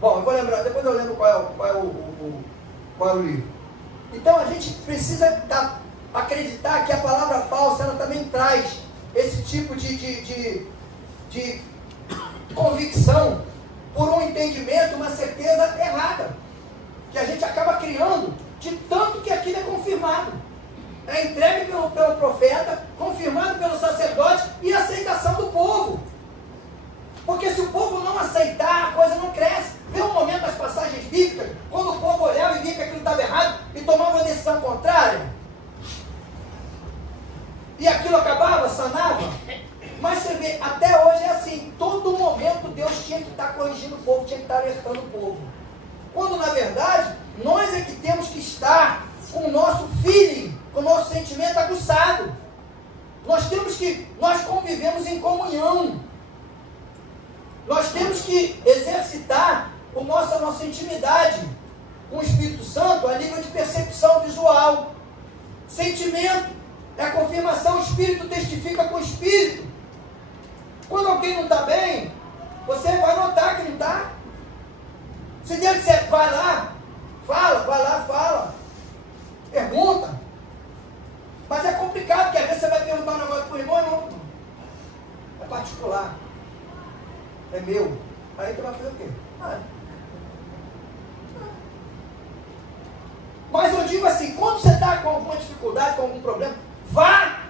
Bom, eu vou lembrar, depois eu lembro qual é o livro. Então a gente precisa acreditar que a palavra falsa, ela também traz esse tipo de convicção por um entendimento, uma certeza errada, que a gente acaba criando, de tanto que aquilo é confirmado. É entregue pelo profeta, confirmado pelo sacerdote e aceitação do povo. Porque se o povo não aceitar, a coisa não cresce. Vê um momento das passagens bíblicas, quando o povo olhava e via que aquilo estava errado e tomava uma decisão contrária, e aquilo acabava, sanava. Mas você vê, até hoje é assim, todo momento Deus tinha que estar corrigindo o povo, tinha que estar alertando o povo. Quando na verdade, nós é que temos que estar com o nosso feeling, com o nosso sentimento aguçado. Nós convivemos em comunhão. Nós temos que exercitar a nossa intimidade com o Espírito Santo a nível de percepção visual. Sentimento é a confirmação, o Espírito testifica com o Espírito. Quando alguém não está bem, você vai notar que não está. Se Deus disser, vai lá, fala, pergunta. Mas é complicado, porque às vezes você vai perguntar um negócio para o irmão, não. É particular. É meu. Aí tu vai fazer o quê? Mas eu digo assim, quando você está com alguma dificuldade, com algum problema, vá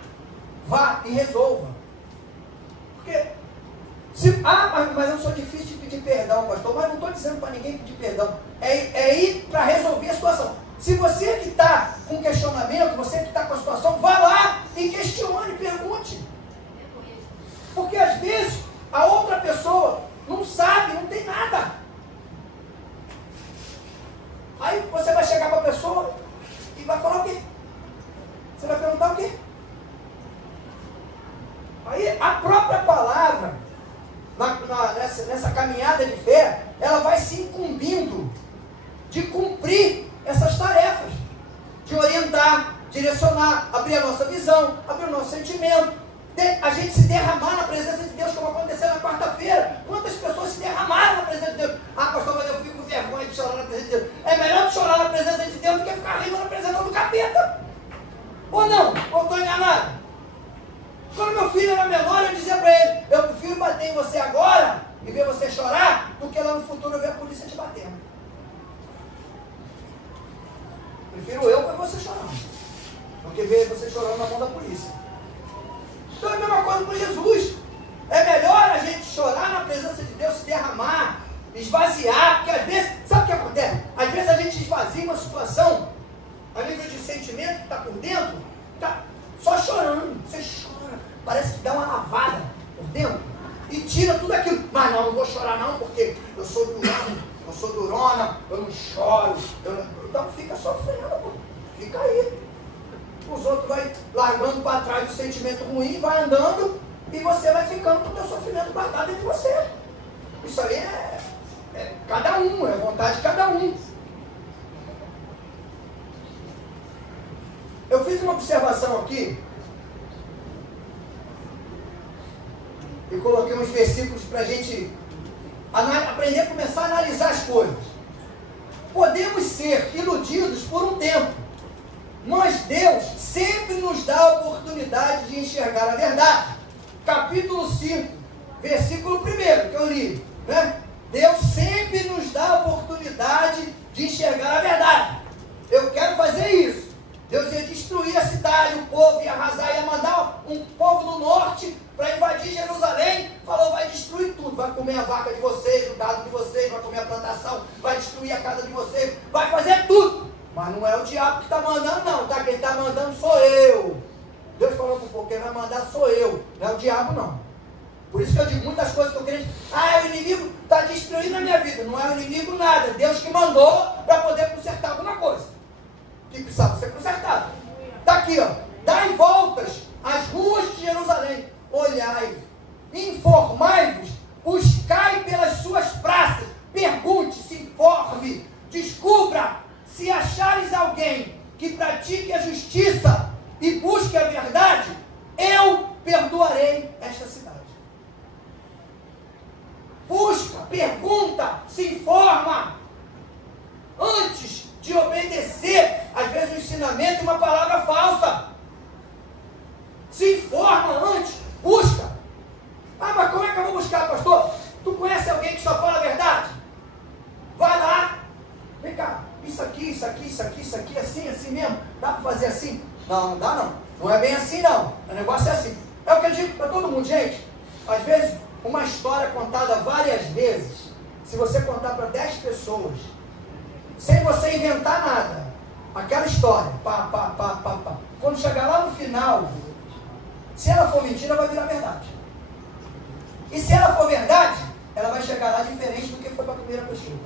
e resolva. Porque, mas eu sou difícil de pedir perdão, pastor, mas não estou dizendo para ninguém pedir perdão. É ir para resolver a situação. Se você que está com questionamento, você que está com a situação, vá lá e questione, pergunte. Porque às vezes a outra pessoa não sabe, não tem nada. Aí você vai chegar para a pessoa e vai falar o quê? Você vai perguntar o quê? Aí a própria palavra, nessa caminhada de fé, ela vai se incumbindo de cumprir essas tarefas, de orientar, direcionar, abrir a nossa visão, abrir o nosso sentimento, a gente se derramar na presença de Deus, como aconteceu na quarta-feira. Quantas pessoas se derramaram na presença de Deus? Pastor, mas eu fico com vergonha de chorar na presença de Deus. É melhor chorar na presença de Deus do que ficar rindo na presença do capeta. Ou não? Ou estou enganado? Quando meu filho era menor, eu dizia para ele, eu prefiro bater em você agora e ver você chorar, do que lá no futuro eu ver a polícia te batendo. Prefiro eu ver você chorando, do que ver você chorando na mão da polícia. Então é a mesma coisa com Jesus. É melhor a gente chorar na presença de Deus, se derramar, esvaziar, porque às vezes, sabe o que acontece? Às vezes a gente esvazia uma situação, a nível de sentimento que está por dentro, está só chorando. Você chora, parece que dá uma lavada por dentro e tira tudo aquilo. Mas não vou chorar não, porque eu sou durão, eu sou durona, eu não choro. Então fica sofrendo, pô. Fica aí. Os outros vão largando para trás o sentimento ruim, vai andando e você vai ficando com o teu sofrimento guardado dentro de você. Isso aí é cada um, é vontade de cada um. Eu fiz uma observação aqui e coloquei uns versículos para a gente aprender a começar a analisar as coisas. Podemos ser iludidos por um tempo, mas Deus sempre nos dá a oportunidade de enxergar a verdade. Capítulo 5, versículo 1 que eu li, né? Deus sempre nos dá a oportunidade de enxergar a verdade. Eu quero fazer isso. Deus ia destruir a cidade, o povo ia arrasar, ia mandar um povo do norte para invadir Jerusalém. Falou, vai destruir tudo, vai comer a vaca de vocês, o gado de vocês, vai comer a plantação, vai destruir a casa de vocês, vai fazer tudo. Mas não é o diabo que está mandando não, tá? Quem está mandando sou eu. Deus falou para o povo, quem vai mandar sou eu, não é o diabo não. Por isso que eu digo muitas coisas que eu queria. O inimigo está destruindo a minha vida. Não é o inimigo nada, é Deus que mandou para poder consertar alguma coisa que precisava ser consertado. Está aqui, ó. Dai voltas às ruas de Jerusalém, olhai, informai-vos, buscai pelas suas praças, pergunte, se informe, descubra, se achares alguém que pratique a justiça e busque a verdade, eu perdoarei esta cidade. Busca, pergunta, se informa. Antes de obedecer, às vezes um ensinamento e uma palavra falsa. Se informa antes, busca. Mas como é que eu vou buscar, pastor? Tu conhece alguém que só fala a verdade? Vai lá. Vem cá, isso aqui, assim mesmo. Dá para fazer assim? Não dá não. Não é bem assim não. O negócio é assim. É o que eu digo para todo mundo, gente. Às vezes, uma história contada várias vezes, se você contar para 10 pessoas, sem você inventar nada, aquela história, quando chegar lá no final, se ela for mentira, vai virar verdade. E se ela for verdade, ela vai chegar lá diferente do que foi para a primeira pessoa.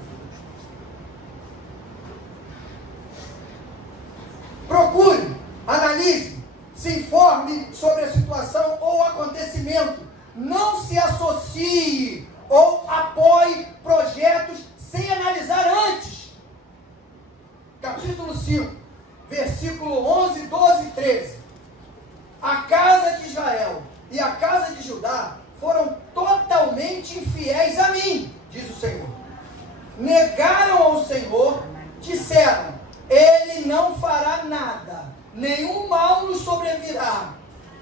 Procure, analise, se informe sobre a situação ou acontecimento. Não se associe ou apoie projetos sem analisar antes. Capítulo 5, versículo 11, 12 e 13. A casa de Israel e a casa de Judá foram totalmente infiéis a mim, diz o Senhor. Negaram ao Senhor, disseram, Ele não fará nada, nenhum mal nos sobrevirá.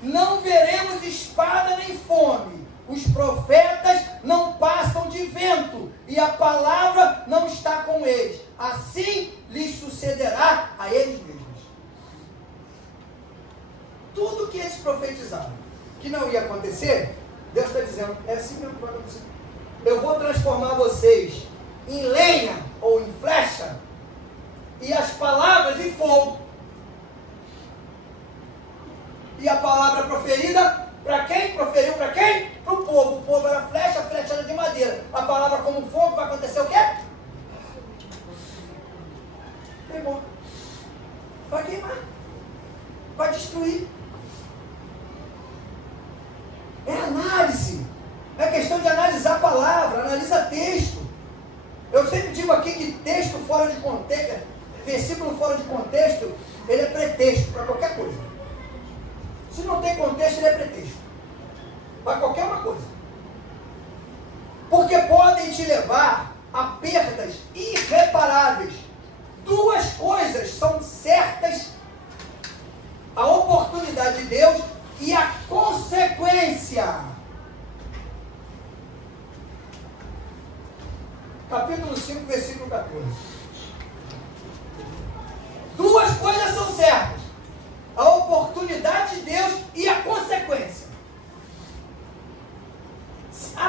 Não veremos espada nem fome. Os profetas não passam de vento, e a palavra não está com eles. Assim lhes sucederá a eles mesmos. Tudo que eles profetizaram que não ia acontecer, Deus está dizendo, é assim mesmo que vai acontecer. Eu vou transformar vocês em lenha ou em flecha, e as palavras em fogo. E a palavra proferida, para quem? Proferiu para quem? Para o povo. O povo era flecha, a flecha era de madeira. A palavra como fogo, vai acontecer o quê? Pegou. Vai queimar. Vai destruir. É análise. É questão de analisar a palavra, analisa texto. Eu sempre digo aqui que texto fora de contexto, versículo fora de contexto, ele é pretexto para qualquer coisa. Se não tem contexto, ele é pretexto. Para qualquer uma coisa. Porque podem te levar a perdas irreparáveis. Duas coisas são certas: a oportunidade de Deus e a consequência. Capítulo 5, versículo 14. Duas coisas são certas: a oportunidade de Deus e a consequência.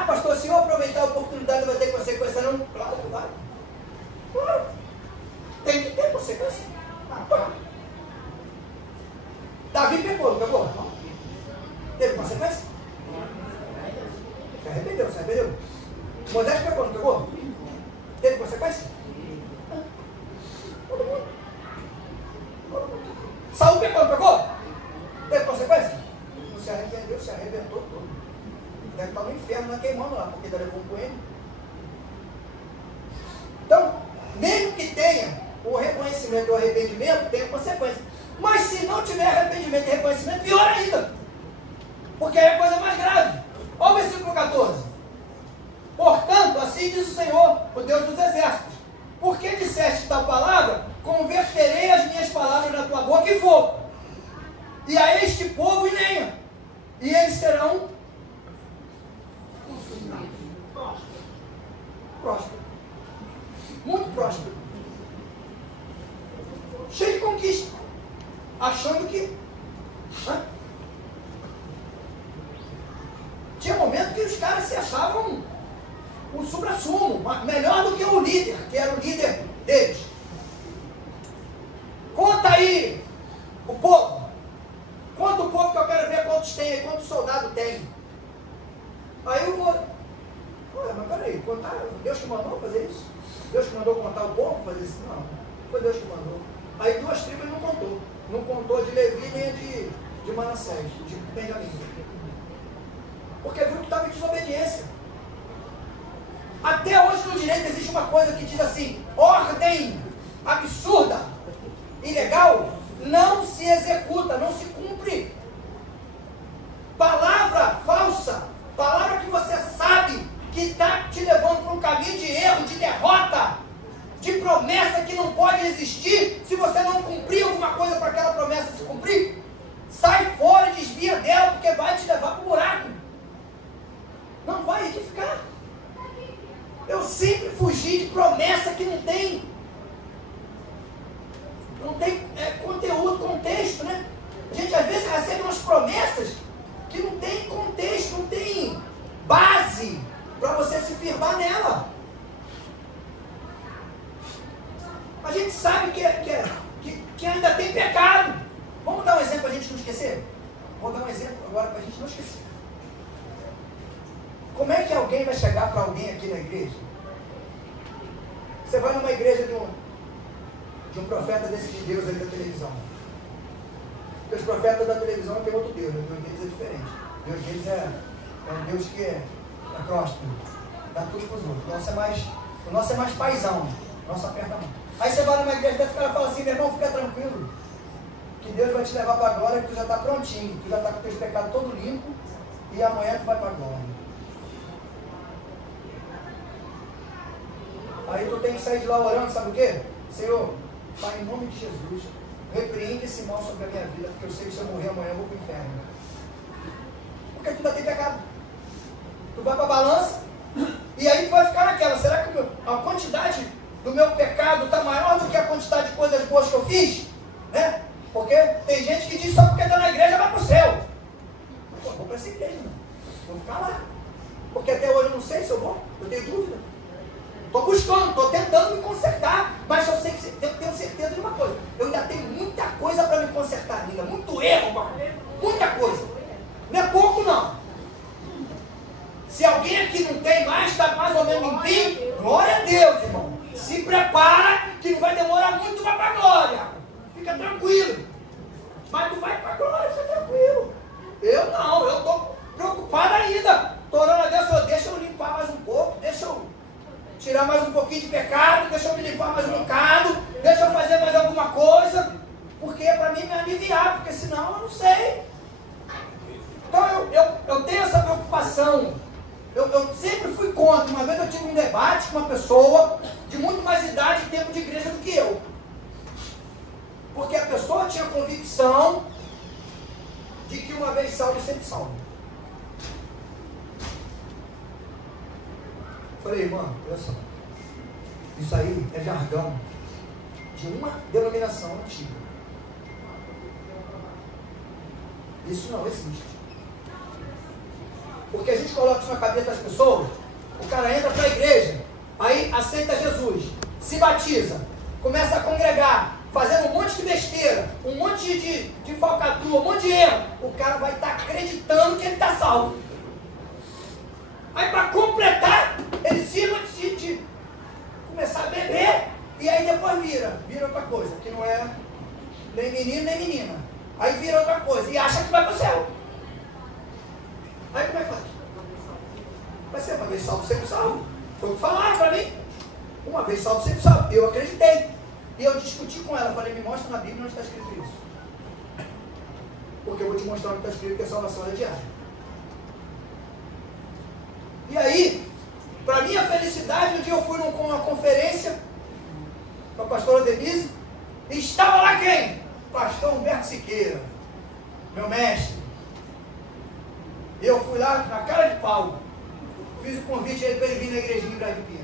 Pastor, se eu aproveitar a oportunidade, vai ter consequência? Não? Claro que vai. Claro. Tem que ter consequência. Claro. Davi pegou, não pegou? Teve consequência? Se arrependeu. Moisés pegou, não pegou? Teve consequência? Todo mundo. Saúl pegou, não pegou? Teve consequência? Não se arrependeu, se arrebentou todo. Deve estar no inferno, não queimando lá, porque deve levou com ele. Então, mesmo que tenha o reconhecimento e o arrependimento, tem consequência. Mas se não tiver arrependimento e reconhecimento, pior ainda. Porque aí é a coisa mais grave. Olha o versículo 14. Portanto, assim diz o Senhor, o Deus dos exércitos: porque disseste tal palavra, converterei as minhas palavras na tua boca em fogo, e a este povo em lenha, e eles serão próspero, muito próspero, cheio de conquista. achando que... Tinha momento que os caras se achavam o supra-sumo, melhor do que o líder, que era o líder deles. Conta aí o povo. Conta o povo que eu quero ver quantos tem aí, quantos soldados tem. Aí eu vou... mas peraí, contar, Deus que mandou fazer isso? Deus que mandou contar o povo fazer isso? Não, foi Deus que mandou. Aí 2 tribos ele não contou. Não contou de Levi nem de Manassés, de Benjamim. Porque viu que estava em desobediência. Até hoje no direito existe uma coisa que diz assim: ordem absurda, ilegal, não se executa, não se cumpre. Palavra falsa, palavra que você sabe que está te levando para um caminho de erro, de derrota, de promessa que não pode existir. Se você não cumprir alguma coisa para aquela promessa se cumprir, sai fora e desvia dela, porque vai te levar para o buraco. Não vai edificar. Eu sempre fugi de promessa que não tem conteúdo, contexto, né? A gente às vezes recebe umas promessas que não tem contexto, não tem base para você se firmar nela. A gente sabe que ainda tem pecado. Vamos dar um exemplo para a gente não esquecer? Vou dar um exemplo agora para a gente não esquecer. Como é que alguém vai chegar para alguém aqui na igreja? Você vai numa igreja de um profeta desse de Deus ali da televisão. Porque os profetas da televisão tem outro Deus, o Deus deles é diferente. O Deus deles é um Deus que é próspero, dá tudo para os outros. O nosso é mais paizão, o nosso aperta a mão. Aí você vai numa igreja dessa, o cara fala assim: meu irmão, fica tranquilo, que Deus vai te levar para a glória, que tu já está prontinho, tu já está com os teus pecados todo limpo, e amanhã tu vai para a glória. Aí tu tem que sair de lá orando, sabe o quê? Senhor, Pai, em nome de Jesus, repreende esse mal sobre a minha vida, porque eu sei que se eu morrer amanhã eu vou para o inferno. Porque tu ainda tem pecado. Tu vai para a balança, e aí tu vai ficar naquela: será que a quantidade do meu pecado está maior do que a quantidade de coisas boas que eu fiz? Né? Porque tem gente que diz só porque está na igreja vai para o céu. Pô, vou para essa igreja, não. Vou ficar lá. Porque até hoje eu não sei se eu vou, eu tenho dúvida. Estou buscando, estou tentando me consertar, mas eu tenho certeza de uma coisa: eu ainda tenho muita coisa para me consertar ainda, muito erro, muita coisa. Não é pouco não. Se alguém aqui não tem mais, está mais ou menos limpinho, glória a Deus, irmão. Se prepara que não vai demorar muito, vai para a glória. Fica tranquilo. Mas tu vai para a glória, fica tranquilo. Eu não, eu estou preocupado ainda. Estou orando a Deus: deixa eu limpar mais um pouco, deixa eu tirar mais um pouquinho de pecado, deixa eu me limpar mais um bocado, deixa eu fazer mais alguma coisa, porque é para mim me aliviar, porque senão eu não sei. Então eu tenho essa preocupação. Eu sempre fui contra. Uma vez eu tive um debate com uma pessoa de muito mais idade e tempo de igreja do que eu, porque a pessoa tinha convicção de que uma vez salvo, sempre salvo. Falei: mano, olha só, isso aí é jargão de uma denominação antiga. Isso não existe. Porque a gente coloca isso na cabeça das pessoas. O cara entra para a igreja, aí aceita Jesus, se batiza, começa a congregar, fazendo um monte de besteira, um monte de falcatrua, um monte de erro. O cara vai estar acreditando que ele está salvo. Aí para completar, ele cima de começar a beber, e aí depois vira outra coisa, que não é nem menino nem menina. Aí vira outra coisa, e acha que vai para o céu. Aí como é que faz? Vai ser uma vez salvo, sempre salvo. Foi o que falaram para mim. Uma vez salvo, sempre salvo. Eu acreditei. E eu discuti com ela, falei: me mostra na Bíblia onde está escrito isso. Porque eu vou te mostrar onde está escrito que a salvação é diária. E aí, para minha felicidade, um dia eu fui numa conferência com a pastora Denise, e estava lá quem? Pastor Humberto Siqueira, meu mestre. E eu fui lá na cara de pau, fiz o convite para ele vir na igrejinha em Brasília.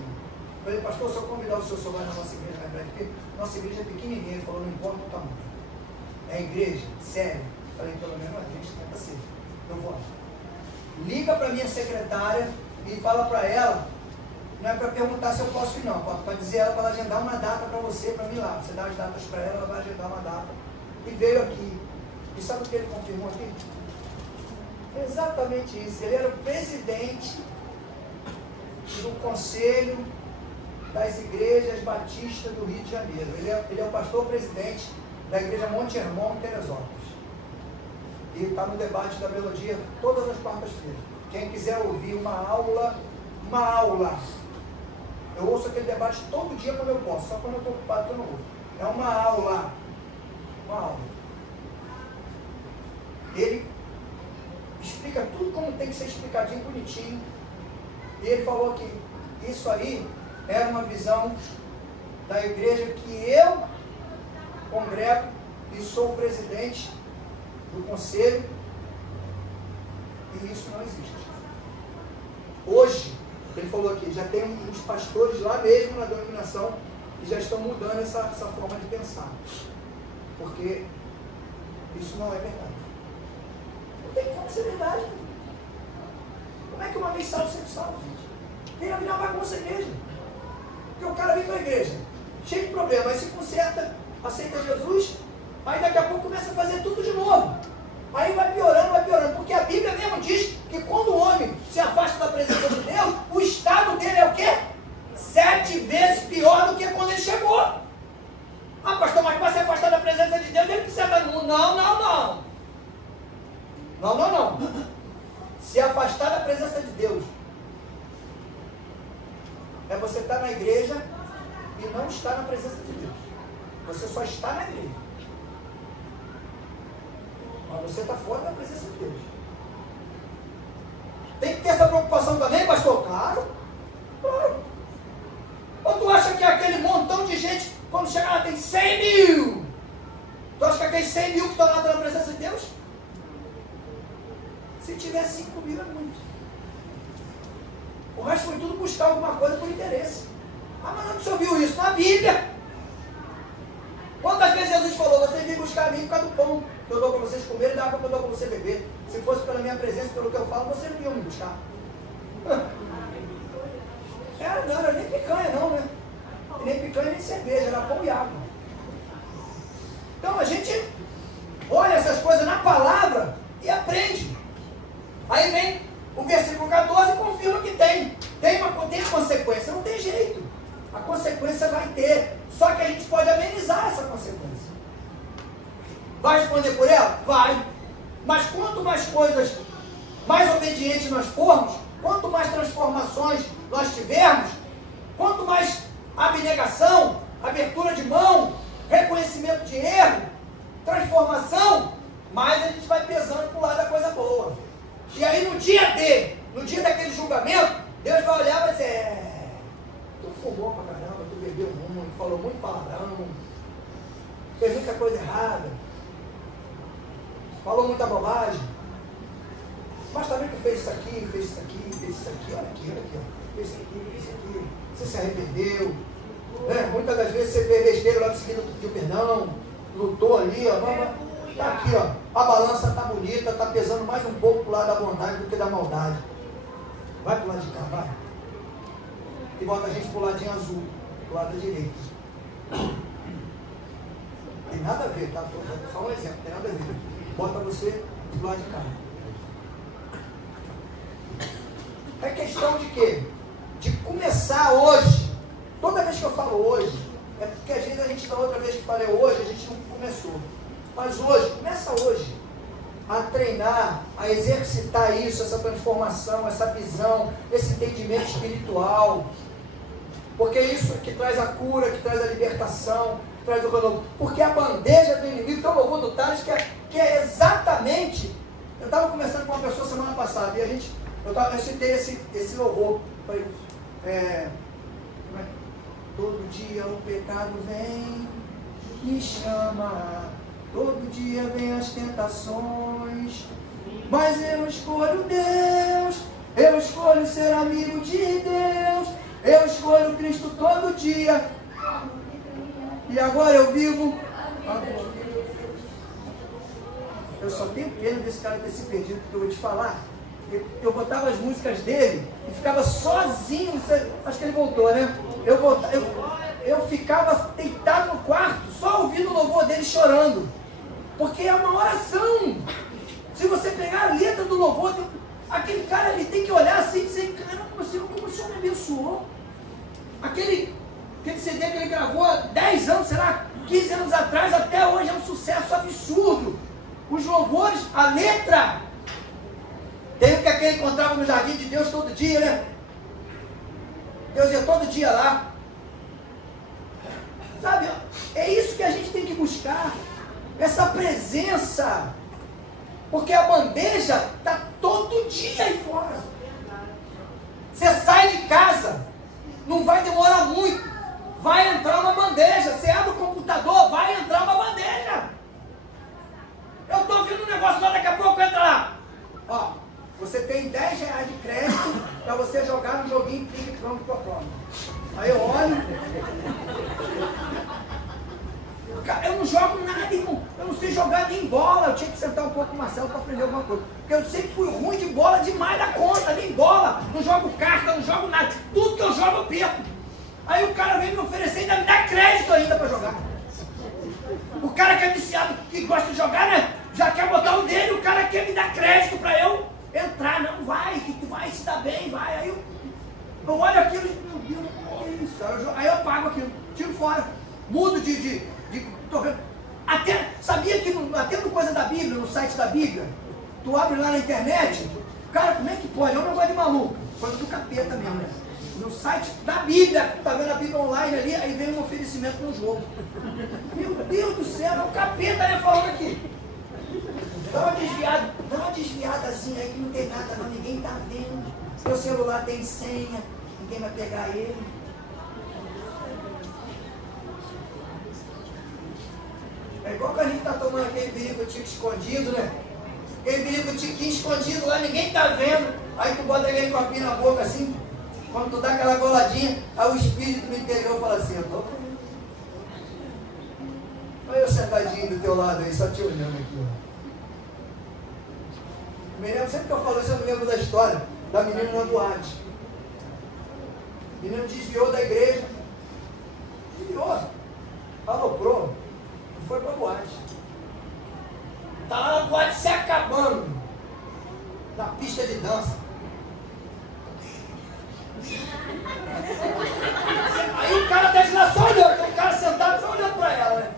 Falei: pastor, se eu convidar o senhor vai na nossa igreja, na Brasília, nossa igreja é pequenininha. Ele falou: não importa o tamanho, É igreja? Sério? Falei, pelo menos a gente tenta ser. Eu vou lá. Liga para minha secretária e fala para ela, não é para perguntar se eu posso ir não, para dizer ela, para ela agendar uma data para você, para mim lá. Você dá as datas para ela, ela vai agendar uma data. E veio aqui. E sabe o que ele confirmou aqui? Exatamente isso. Ele era o presidente do Conselho das Igrejas Batistas do Rio de Janeiro. Ele é o pastor-presidente da Igreja Monte Hermon, em Teresópolis. E está no debate da melodia todas as quartas-feiras. Quem quiser ouvir uma aula, eu ouço aquele debate todo dia quando eu posso, só quando eu estou ocupado que eu não ouço. É uma aula. Ele explica tudo como tem que ser explicadinho, bonitinho. E ele falou que isso aí era uma visão da igreja que eu congrego e sou o presidente do conselho, e isso não existe. Hoje, ele falou aqui, já tem uns pastores lá mesmo na denominação que já estão mudando essa forma de pensar, porque isso não é verdade. Não tem como ser verdade. Como é que uma vez salvo, sempre salvo, gente? Vem abrir uma bagunça a igreja. Porque o cara vem para a igreja, cheio de problemas, aí se conserta, aceita Jesus, aí daqui a pouco começa a fazer tudo de novo. Aí vai piorando, porque a Bíblia mesmo diz que quando o homem se afasta da presença de Deus, o estado dele é o quê? 7 vezes pior do que quando ele chegou. Ah, pastor, mas para se afastar da presença de Deus, ele precisa estar no mundo. Não. Se afastar da presença de Deus é você estar na igreja e não estar na presença de Deus. Você só está na igreja, mas você está fora da presença de Deus. Tem que ter essa preocupação também, pastor? Claro. Ou tu acha que aquele montão de gente, quando chega lá tem 100 mil, tu acha que aqueles 100 mil que estão lá na presença de Deus? Se tiver 5 mil é muito. O resto foi tudo buscar alguma coisa por interesse. Ah, mas não se ouviu isso na Bíblia. Quantas vezes Jesus falou, vocês vêm buscar a mim por causa do pão que eu dou para vocês comerem e da água que eu dou para você beber. Se fosse pela minha presença, pelo que eu falo, vocês não iam me buscar. Não era nem picanha não, né? E nem picanha nem cerveja, era pão e água. Então a gente olha essas coisas na palavra e aprende. Aí vem o versículo 14 e confirma que tem consequência, não tem jeito. A consequência vai ter, só que a gente pode amenizar essa consequência. Vai responder por ela? Vai. Mas quanto mais coisas, mais obedientes nós formos, quanto mais transformações nós tivermos, quanto mais abnegação, abertura de mão, reconhecimento de erro, transformação, mais a gente vai pesando para o lado da coisa boa. E aí no dia daquele julgamento, Deus vai olhar e vai dizer, tu fumou pra caramba, tu bebeu muito, falou muito palavrão, fez muita coisa errada, falou muita bobagem, mas também tu fez isso aqui, olha aqui, ó, fez isso aqui, você se arrependeu, né? Muitas das vezes você fez besteira, logo em seguida tu pediu perdão, lutou ali, ó, está aqui, ó, a balança está bonita, está pesando mais um pouco para o lado da bondade do que da maldade. Vai para o lado de cá, vai. E bota a gente para o ladinho azul, para o lado da direita. Tem nada a ver, tá? Só um exemplo, tem nada a ver. Bota você do lado de cá. É questão de quê? De começar hoje. Toda vez que eu falo hoje, é porque às vezes a gente, da outra vez que falei hoje, a gente não começou. Mas hoje, começa hoje a treinar, a exercitar isso, essa transformação, essa visão, esse entendimento espiritual. Porque é isso que traz a cura, que traz a libertação, que traz o renovo. Porque a bandeja do inimigo, tem o louvor do Thales, que é exatamente... Eu estava conversando com uma pessoa semana passada, e eu citei esse louvor. Falei, todo dia o pecado vem, me chama... Todo dia vem as tentações, mas eu escolho Deus, eu escolho ser amigo de Deus, eu escolho Cristo todo dia, e agora eu vivo Eu só tenho pena desse cara ter se perdido, porque eu vou te falar. Eu botava as músicas dele e ficava sozinho. Acho que ele voltou, né? Eu ficava deitado no quarto, só ouvindo o louvor dele chorando. Porque é uma oração. Se você pegar a letra do louvor, aquele cara ali tem que olhar assim e dizer: caramba, como o Senhor me abençoou. Aquele CD que ele gravou há 10 anos, será 15 anos atrás, até hoje é um sucesso absurdo. Os louvores, a letra. Tem que aquele encontrava no jardim de Deus todo dia, né? Deus ia todo dia lá. Sabe, é isso que a gente tem que buscar. Essa presença. Porque a bandeja está todo dia aí fora. Você sai de casa, não vai demorar muito, vai entrar uma bandeja. Você abre o computador, vai entrar uma bandeja. Eu estou vendo um negócio lá, daqui a pouco entra lá. Ó, você tem R$10 de crédito para você jogar no joguinho Clique Pronto Pro Pronto. Aí eu olho. Eu não jogo nada, irmão. Eu não sei jogar nem bola. Eu tinha que sentar um pouco com o Marcelo para aprender alguma coisa. Porque eu sempre fui ruim de bola demais da conta. Nem bola. Não jogo carta, não jogo nada. Tudo que eu jogo eu perco. Aí o cara vem me oferecer e ainda me dá crédito ainda para jogar. O cara que é viciado, que gosta de jogar, né? Já quer botar o dele. O cara quer me dar crédito para eu entrar. Não, vai, que tu vai se dar bem, vai. Aí eu olho aquilo e meu Deus, que é isso, cara? Aí eu pago aquilo, tiro fora. Mudo tô vendo. Sabia que até no coisa da Bíblia, no site da Bíblia, tu abre lá na internet, cara, como é que pode? É um negócio de maluco, coisa do capeta mesmo, né? No site da Bíblia, tu tá vendo a Bíblia online ali, aí vem um oferecimento no jogo. Meu Deus do céu, é o capeta, né, falando aqui. Dá uma desviadazinha aí que não tem nada não, ninguém tá vendo. Seu celular tem senha, ninguém vai pegar ele. É igual que a gente tá tomando aquele birico-tico escondido, né? Aquele birico-tiquinho escondido lá, ninguém tá vendo. Aí tu bota aquele copinho na boca assim, quando tu dá aquela goladinha, aí o espírito no interior fala assim: eu tô vendo. Olha eu sentadinho do teu lado aí, só te olhando aqui, ó. Me lembro, sempre que eu falo isso, eu me lembro da história da menina na boate. O menino desviou da igreja. Desviou. Aloprou. Foi pra boate. Tá lá na boate se acabando. Na pista de dança. Aí o cara desce lá só olhando. Tem um cara sentado só olhando pra ela, né?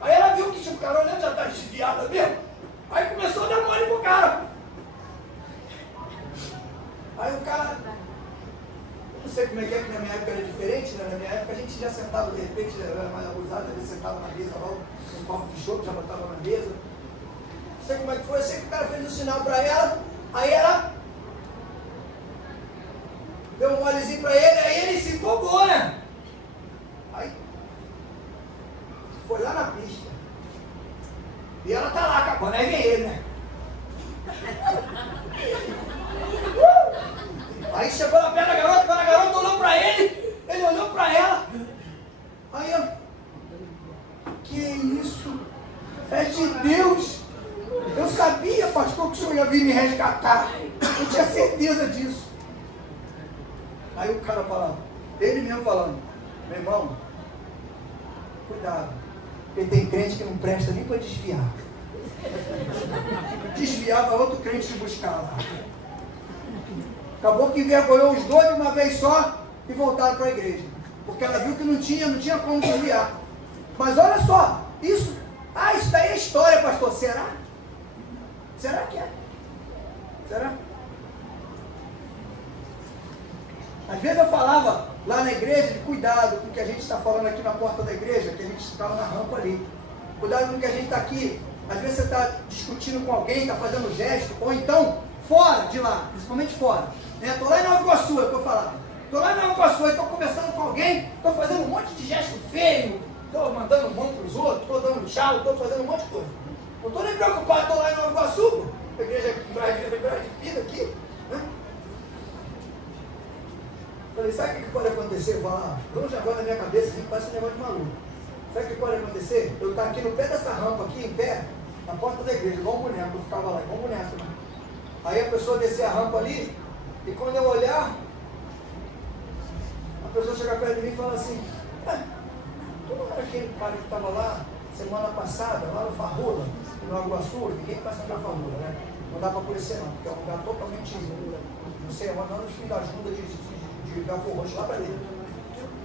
Aí ela viu que tinha um cara olhando, já tá desviada mesmo. Aí começou a dar mole pro cara. Aí o cara, eu não sei como é que na minha época era diferente, né? Na minha época a gente já sentava, de repente, já era mais abusado, a gente sentava na mesa logo, um copo de chope, já botava na mesa. Não sei como é que foi, eu sei que o cara fez um sinal pra ela, aí ela deu um molezinho pra ele, aí ele se empolgou, né? Aí foi lá na pista. E ela tá lá acabando, aí vem ele, né? Aí chegou lá perto da garota, quando a garota olhou pra ele, ele olhou pra ela. Aí eu, que isso? É de Deus. Eu sabia, pastor, que o senhor ia vir me resgatar. Eu tinha certeza disso. Aí o cara falando, ele mesmo falando, meu irmão, cuidado, porque tem crente que não presta nem para desviar. Desviava outro crente te buscar lá. Acabou que envergonhou os dois de uma vez só e voltaram para a igreja. Porque ela viu que não tinha como desviar. Mas olha só, isso daí é história, pastor. Será? Será que é? Será? Às vezes eu falava lá na igreja de cuidado com o que a gente está falando aqui na porta da igreja, que a gente estava na rampa ali. Cuidado com o que a gente está aqui. Às vezes você está discutindo com alguém, está fazendo gesto, ou então fora de lá, principalmente fora. Estou lá em Nova Iguaçu, é o que eu falava. Estou lá em Nova Iguaçu, estou conversando com alguém, estou fazendo um monte de gesto feio, estou mandando um monte para os outros, estou dando tchau, estou fazendo um monte de coisa. Não estou nem preocupado, estou lá em Nova Iguaçu, a igreja de vida aqui, né? Falei, sabe o que pode acontecer? Eu falo, vamos agora na minha cabeça, assim, parece um negócio de maluco. Sabe o que pode acontecer? Eu estou aqui no pé dessa rampa, aqui em pé, na porta da igreja, igual um boneco, eu ficava lá, igual um boneco. Né? Aí a pessoa descia a rampa ali, e quando eu olhar, a pessoa chega perto de mim e fala assim, tu não era aquele cara que estava lá semana passada, lá no Farrula, no Nova Iguaçu? Ninguém passa pela Farrula, né? Não dá para conhecer não, porque é um lugar totalmente, não sei, é no fim da junta de Gafo Roxo, lá para dentro.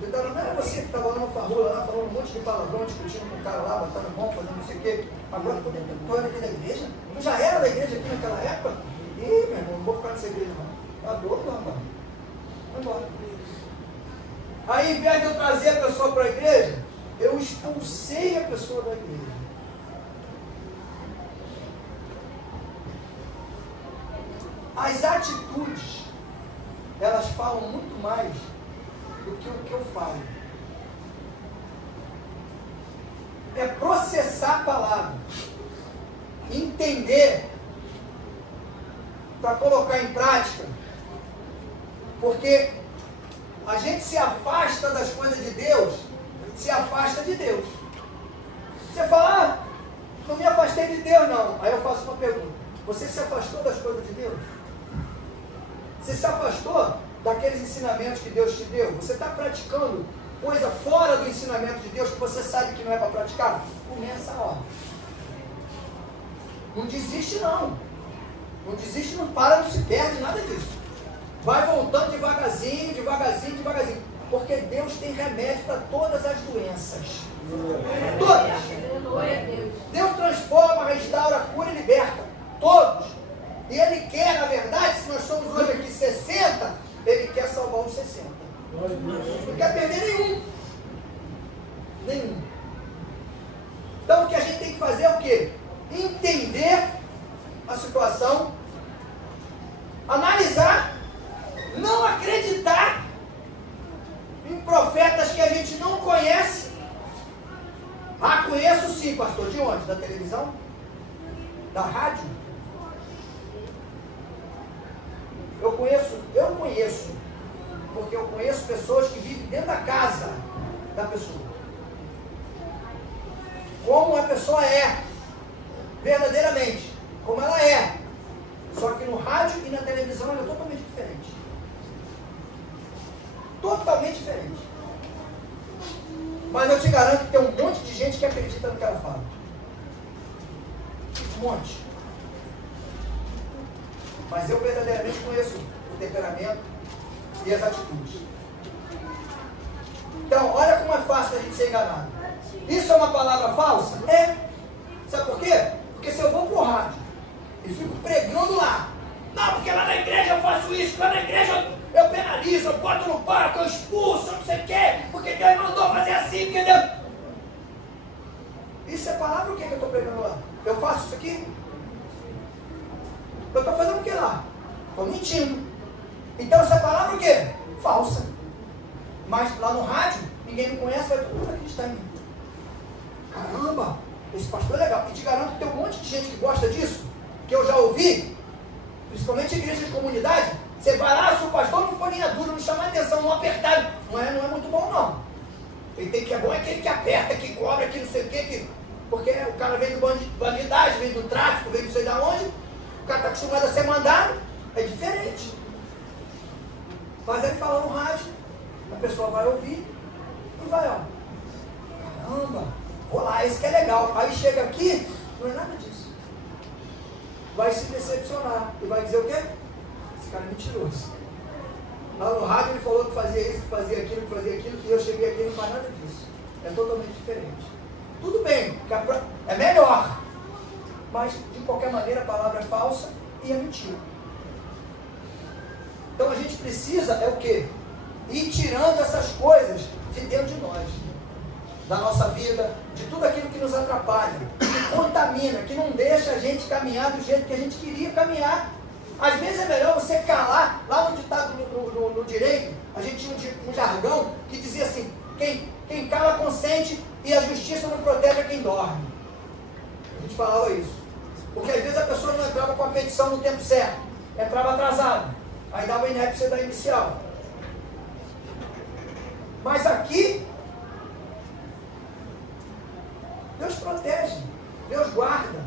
Então, não era você que estava lá no Farrula, lá falando um monte de palavrão, discutindo com o cara lá, batendo mão, fazendo não sei o quê. Agora tu era aqui da igreja? Tu já era da igreja aqui naquela época? Ih, meu irmão, não vou ficar nessa igreja não. Tá doido, rapaz? Vai embora. Aí, ao invés de eu trazer a pessoa para a igreja, eu expulsei a pessoa da igreja. As atitudes, elas falam muito mais do que o que eu falo. É processar a palavra, entender, para colocar em prática, porque a gente se afasta das coisas de Deus, se afasta de Deus. Você fala, não me afastei de Deus não. Aí eu faço uma pergunta, você se afastou das coisas de Deus? Você se afastou daqueles ensinamentos que Deus te deu? Você está praticando coisa fora do ensinamento de Deus que você sabe que não é para praticar? Começa a hora. Não desiste não. Não desiste, não para, não se perde, nada disso. Vai voltando devagarzinho, devagarzinho, devagarzinho. Porque Deus tem remédio para todas as doenças. Todas. Deus transforma, restaura, cura e liberta. Todos. E Ele quer, na verdade, se nós somos hoje aqui 60, Ele quer salvar os 60. Não quer perder nenhum. Nenhum. Então o que a gente tem que fazer é o quê? Entender a situação, analisar, não acreditar em profetas que a gente não conhece. Ah, conheço sim, pastor. De onde? Da televisão? Da rádio? Eu conheço, porque eu conheço pessoas que vivem dentro da casa da pessoa. Como a pessoa é, verdadeiramente, como ela é. Só que no rádio e na televisão ela é totalmente diferente. Totalmente diferente. Mas eu te garanto que tem um monte de gente que acredita no que ela fala. Um monte. Mas eu verdadeiramente conheço o temperamento e as atitudes. Então, olha como é fácil a gente ser enganado. Isso é uma palavra falsa? É. Sabe por quê? Porque se eu vou para o rádio e fico pregando lá, não, porque lá na igreja eu faço isso, lá na igreja eu penalizo, eu boto no palco, eu expulso, não sei o quê, porque Deus mandou fazer assim, porque Deus... Isso é palavra o que eu estou pregando lá? Eu faço isso aqui? Eu estou fazendo o que lá? Estou mentindo. Então essa palavra o quê? Falsa. Mas lá no rádio, ninguém me conhece, vai todo mundo acreditar em mim. Caramba, esse pastor é legal. E te garanto que tem um monte de gente que gosta disso, que eu já ouvi, principalmente em igreja de comunidade. Você vai lá, se o pastor não for linha dura, não chamar atenção, não apertar, não é muito bom não. Ele tem que é bom é aquele que aperta, que cobra, que não sei o que, porque o cara vem do bandidagem, vem do tráfico, vem não sei de onde, o cara está acostumado a ser mandado, é diferente. Mas ele fala no rádio, a pessoa vai ouvir e vai, ó, caramba, vou lá, esse que é legal. Aí chega aqui, não é nada disso. Vai se decepcionar e vai dizer o quê? Esse cara é mentiroso. Lá no rádio ele falou que fazia isso, que fazia aquilo, e eu cheguei aqui e não faz nada disso. É totalmente diferente. Tudo bem, é melhor, mas de qualquer maneira a palavra é falsa e é mentira. Então a gente precisa, é o quê? Ir tirando essas coisas de dentro de nós, da nossa vida, de tudo aquilo que nos atrapalha, que contamina, que não deixa a gente caminhar do jeito que a gente queria caminhar. Às vezes é melhor você calar. Lá no ditado no direito, a gente tinha um jargão que dizia assim: quem cala consente e a justiça não protege a quem dorme. A gente falava isso. Porque às vezes a pessoa não entrava com a petição no tempo certo, entrava atrasado, aí dava inépcia da inicial. Mas aqui, Deus protege, Deus guarda,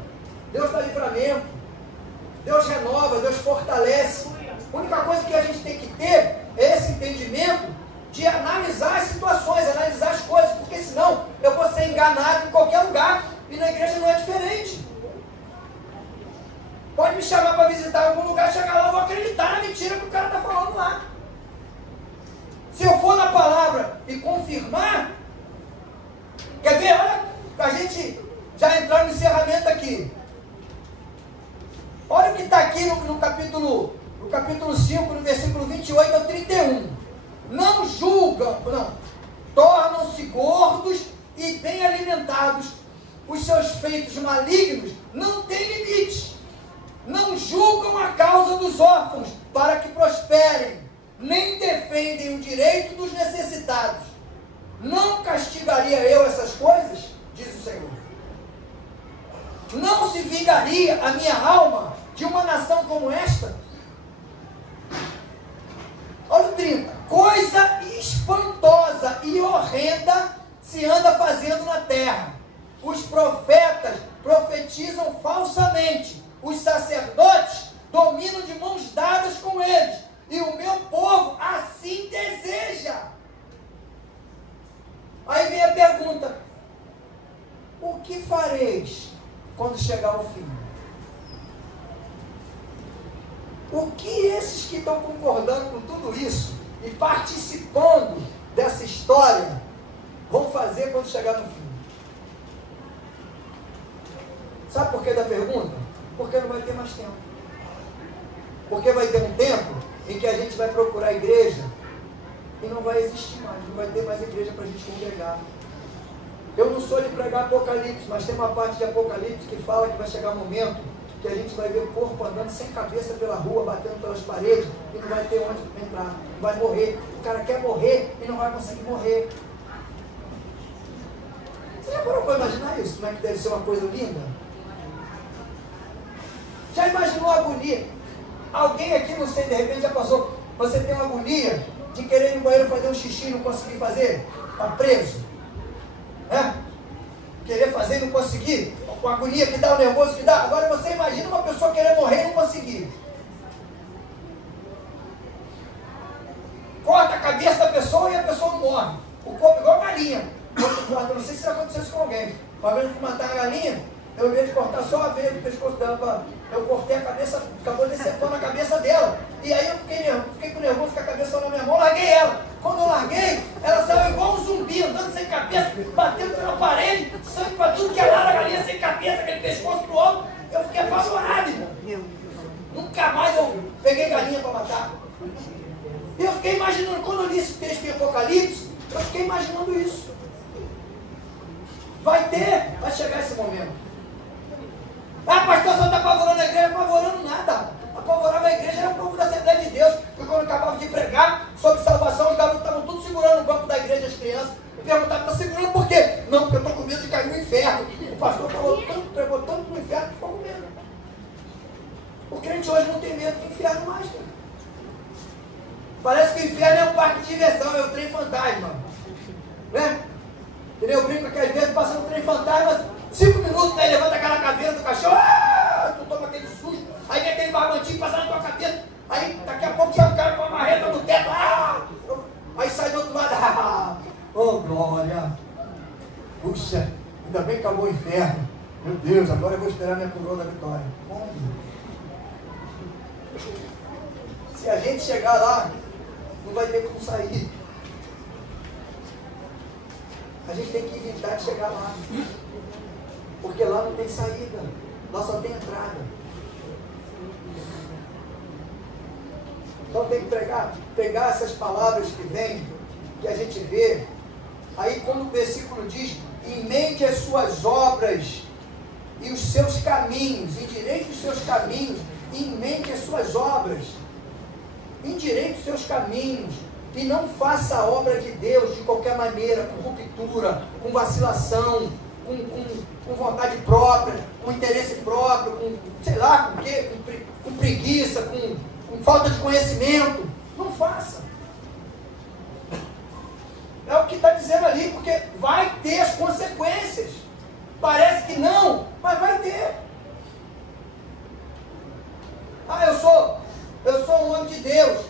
Deus renova, Deus fortalece. A única coisa que a gente tem que ter é esse entendimento de analisar as situações, analisar as coisas, porque senão eu vou ser enganado em qualquer lugar, e na igreja não é diferente. Pode me chamar para visitar algum lugar, chegar lá, eu vou acreditar na mentira que o cara está falando lá. Se eu for na palavra e confirmar, quer ver? Olha, a gente já entrar no encerramento aqui. Olha o que está aqui no capítulo 5, no versículo 28 ao 31. Não julgam, tornam-se gordos e bem alimentados. Os seus feitos malignos não têm limites. Não julgam a causa dos órfãos para que prosperem, nem defendem o direito dos necessitados. Não castigaria eu essas coisas? Diz o Senhor. Não se vingaria a minha alma de uma nação como esta? Olha o 30. Coisa espantosa e horrenda se anda fazendo na terra. Os profetas profetizam falsamente. Os sacerdotes dominam de mãos dadas com eles. E o meu povo assim deseja. Aí vem a pergunta: o que fareis quando chegar o fim? O que esses que estão concordando com tudo isso e participando dessa história vão fazer quando chegar no fim? Sabe por que da pergunta? Porque não vai ter mais tempo. Porque vai ter um tempo em que a gente vai procurar a igreja e não vai existir mais, não vai ter mais igreja para a gente congregar. Eu não sou de pregar Apocalipse, mas tem uma parte de Apocalipse que fala que vai chegar um momento que a gente vai ver o corpo andando sem cabeça pela rua, batendo pelas paredes, e não vai ter onde entrar, vai morrer. O cara quer morrer e não vai conseguir morrer. Você já parou para imaginar isso? Como é que deve ser uma coisa linda? Já imaginou a agonia? Alguém aqui, não sei, de repente já passou, você tem uma agonia de querer ir no banheiro fazer um xixi e não conseguir fazer? Está preso? Querer fazer e não conseguir? Com a agonia que dá, o nervoso que dá? Agora você imagina uma pessoa querer morrer e não conseguir. Corta a cabeça da pessoa e a pessoa não morre. O corpo igual galinha. Eu não sei se já aconteceu isso com alguém. Uma vez que matar a galinha, eu, ao invés de cortar só a veia do pescoço dela, eu cortei a cabeça, acabou decepando a cabeça dela. E aí eu fiquei com nervoso com a cabeça na minha mão, larguei ela. Quando eu larguei, ela saiu igual um zumbi, andando sem cabeça, batendo pela parede, sangue para tudo que é lado, a galinha sem cabeça, aquele pescoço pro alto. Eu fiquei apavorado, irmão. Nunca mais eu peguei galinha para matar. E eu fiquei imaginando, quando eu li esse texto em Apocalipse, eu fiquei imaginando isso. Vai chegar esse momento. Ah, pastor, só está apavorando a igreja. Apavorando nada. Apavorava a igreja, era o povo da Assembleia de Deus. Porque quando eu acabava de pregar sobre salvação, os garotos estavam todos segurando o banco da igreja, as crianças. Eu perguntava, está segurando por quê? Não, porque eu estou com medo de cair no inferno. O pastor falou tanto, pregou tanto no inferno, que ficou com medo. O crente hoje não tem medo do inferno mais, cara. Parece que o inferno é um parque de diversão, é o trem fantasma. Né? Entendeu? Eu brinco que às vezes passa no trem fantasma, 5 minutos, aí levanta aquela caveira do cachorro, tu toma aquele susto, aí vem aquele barbantinho passando na tua cabeça, aí daqui a pouco sai um cara com uma marreta no teto, aí sai do outro lado, oh glória, puxa, ainda bem que acabou o inferno, meu Deus, agora eu vou esperar minha coroa da vitória. Se a gente chegar lá, não vai ter como sair. A gente tem que evitar de chegar lá. Porque lá não tem saída. Lá só tem entrada. Então tem que pegar essas palavras que vêm, que a gente vê. Aí quando o versículo diz, emende as suas obras e os seus caminhos, endireite os seus caminhos, emende as suas obras. Endireite os seus caminhos. E não faça a obra de Deus de qualquer maneira, com ruptura, com vacilação, com vontade própria, com interesse próprio, com sei lá, com quê? Com preguiça, com falta de conhecimento. Não faça. É o que está dizendo ali, porque vai ter as consequências. Parece que não, mas vai ter. Ah, eu sou um homem de Deus.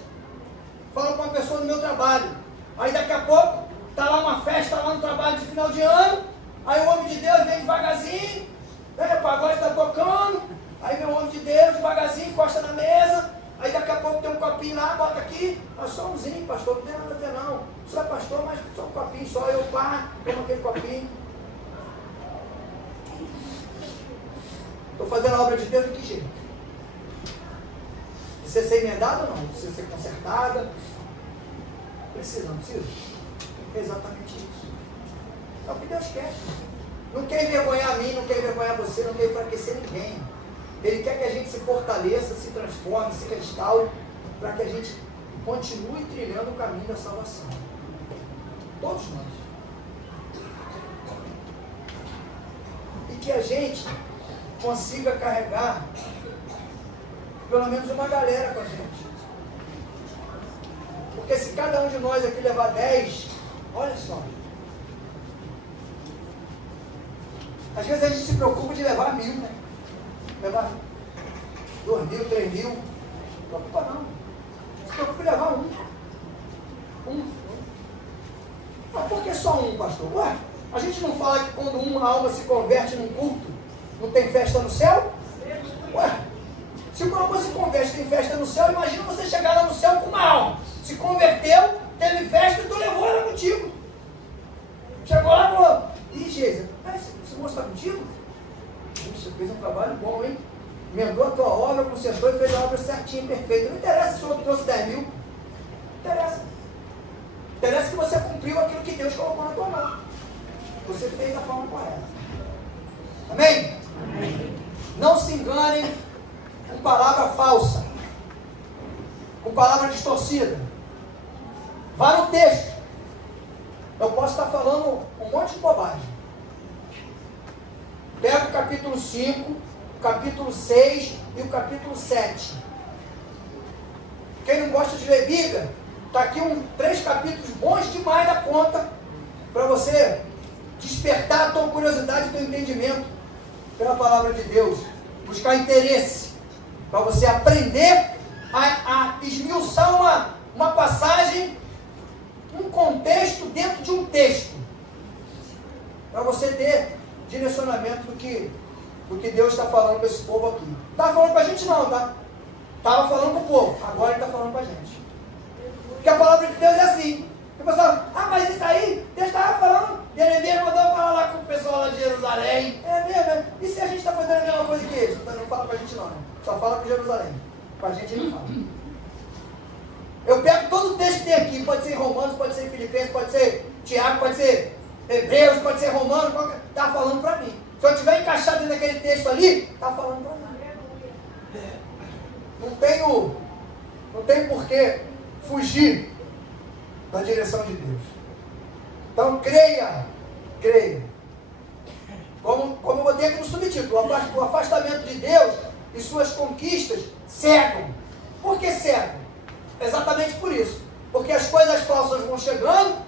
Falo com uma pessoa no meu trabalho. Aí daqui a pouco, está lá uma festa lá no trabalho de final de ano. Aí o homem de Deus vem devagarzinho, o pagode está tocando. Aí vem o homem de Deus devagarzinho, encosta na mesa. Aí daqui a pouco tem um copinho lá, bota aqui. Mas só umzinho, pastor, não tem nada a ver não. O senhor é pastor, mas só um copinho só. Eu pá, como aquele copinho. Estou fazendo a obra de Deus de que jeito? Precisa ser emendada ou não? Precisa ser consertada? Precisa, não precisa? É exatamente isso. É o que Deus quer. Não quer envergonhar a mim, não quer envergonhar você, não quer enfraquecer ninguém. Ele quer que a gente se fortaleça, se transforme, se restaure, para que a gente continue trilhando o caminho da salvação. Todos nós. E que a gente consiga carregar pelo menos uma galera com a gente. Porque se cada um de nós aqui levar 10, olha só. Às vezes a gente se preocupa de levar 1000, né? Levar 2000, 3000. Não se preocupa não. Se preocupa de levar um. Mas por que só um, pastor? Ué, a gente não fala que quando uma alma se converte num culto, não tem festa no céu? Ué, se uma alma se converte, tem festa no céu, imagina você chegar lá no céu com uma alma. Se converteu, teve festa e tu levou ela contigo. Chegou lá e falou, ih, Jesus, esse moço está contigo? Puxa, fez um trabalho bom, hein? Emendou a tua obra, consertou e fez a obra certinha, perfeita. Não interessa se o outro trouxe 10 mil. Não interessa. Interessa que você cumpriu aquilo que Deus colocou na tua mão. Você fez da forma correta. Amém? Amém. Não se enganem com palavra falsa, com palavra distorcida. Vá no texto. Eu posso estar falando um monte de bobagem. Pega o capítulo 5, o capítulo 6 e o capítulo 7. Quem não gosta de ler Bíblia, está aqui 3 capítulos bons demais da conta para você despertar a tua curiosidade e teu entendimento pela palavra de Deus. Buscar interesse para você aprender a esmiuçar uma passagem, um contexto dentro de um texto, para você ter direcionamento do que Deus está falando para esse povo aqui. Não estava falando para a gente não, tá? Estava falando para o povo, agora Ele está falando para a gente. Porque a palavra de Deus é assim. O pessoal, mas isso aí, Deus estava falando, Jeremias mandou falar lá com o pessoal lá de Jerusalém. É mesmo? E se a gente está fazendo a mesma coisa que eles? Não fala para a gente não, né? Só fala para Jerusalém. Para a gente ele fala. Eu pego todo o texto que tem aqui, pode ser em Romanos, pode ser em Filipenses, pode ser Tiago, pode ser Hebreus, pode ser Romanos, está falando para mim. Se eu tiver encaixado dentro daquele texto ali, está falando para mim. Não tem por que fugir da direção de Deus. Então creia. Como eu botei aqui no subtítulo, o afastamento de Deus e suas conquistas cegam. Por que cegam? Exatamente por isso. Porque as coisas falsas vão chegando,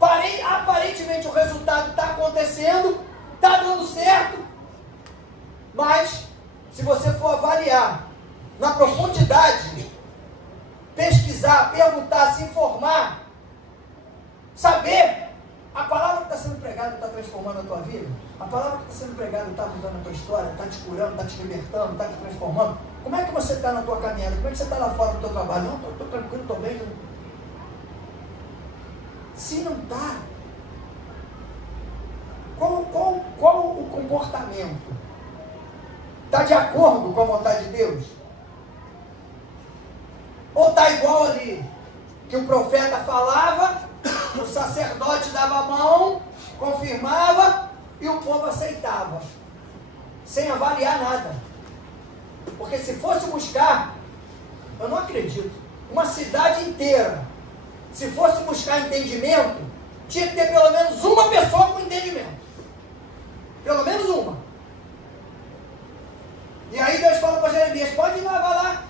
aparentemente o resultado está acontecendo, está dando certo, mas se você for avaliar na profundidade, pesquisar, perguntar, se informar, saber, a palavra que está sendo pregada está transformando a tua vida? A palavra que está sendo pregada está mudando a tua história, está te curando, está te libertando, está te transformando? Como é que você está na tua caminhada? Como é que você está lá fora do teu trabalho? Não, estou tranquilo, estou bem. Se não está, qual o comportamento? Está de acordo com a vontade de Deus? Ou está igual ali, que o profeta falava, o sacerdote dava a mão, confirmava e o povo aceitava, sem avaliar nada? Porque se fosse buscar, eu não acredito, uma cidade inteira, se fosse buscar entendimento, tinha que ter pelo menos uma pessoa com entendimento. Pelo menos uma. E aí Deus fala para Jeremias, pode ir lá, vai lá,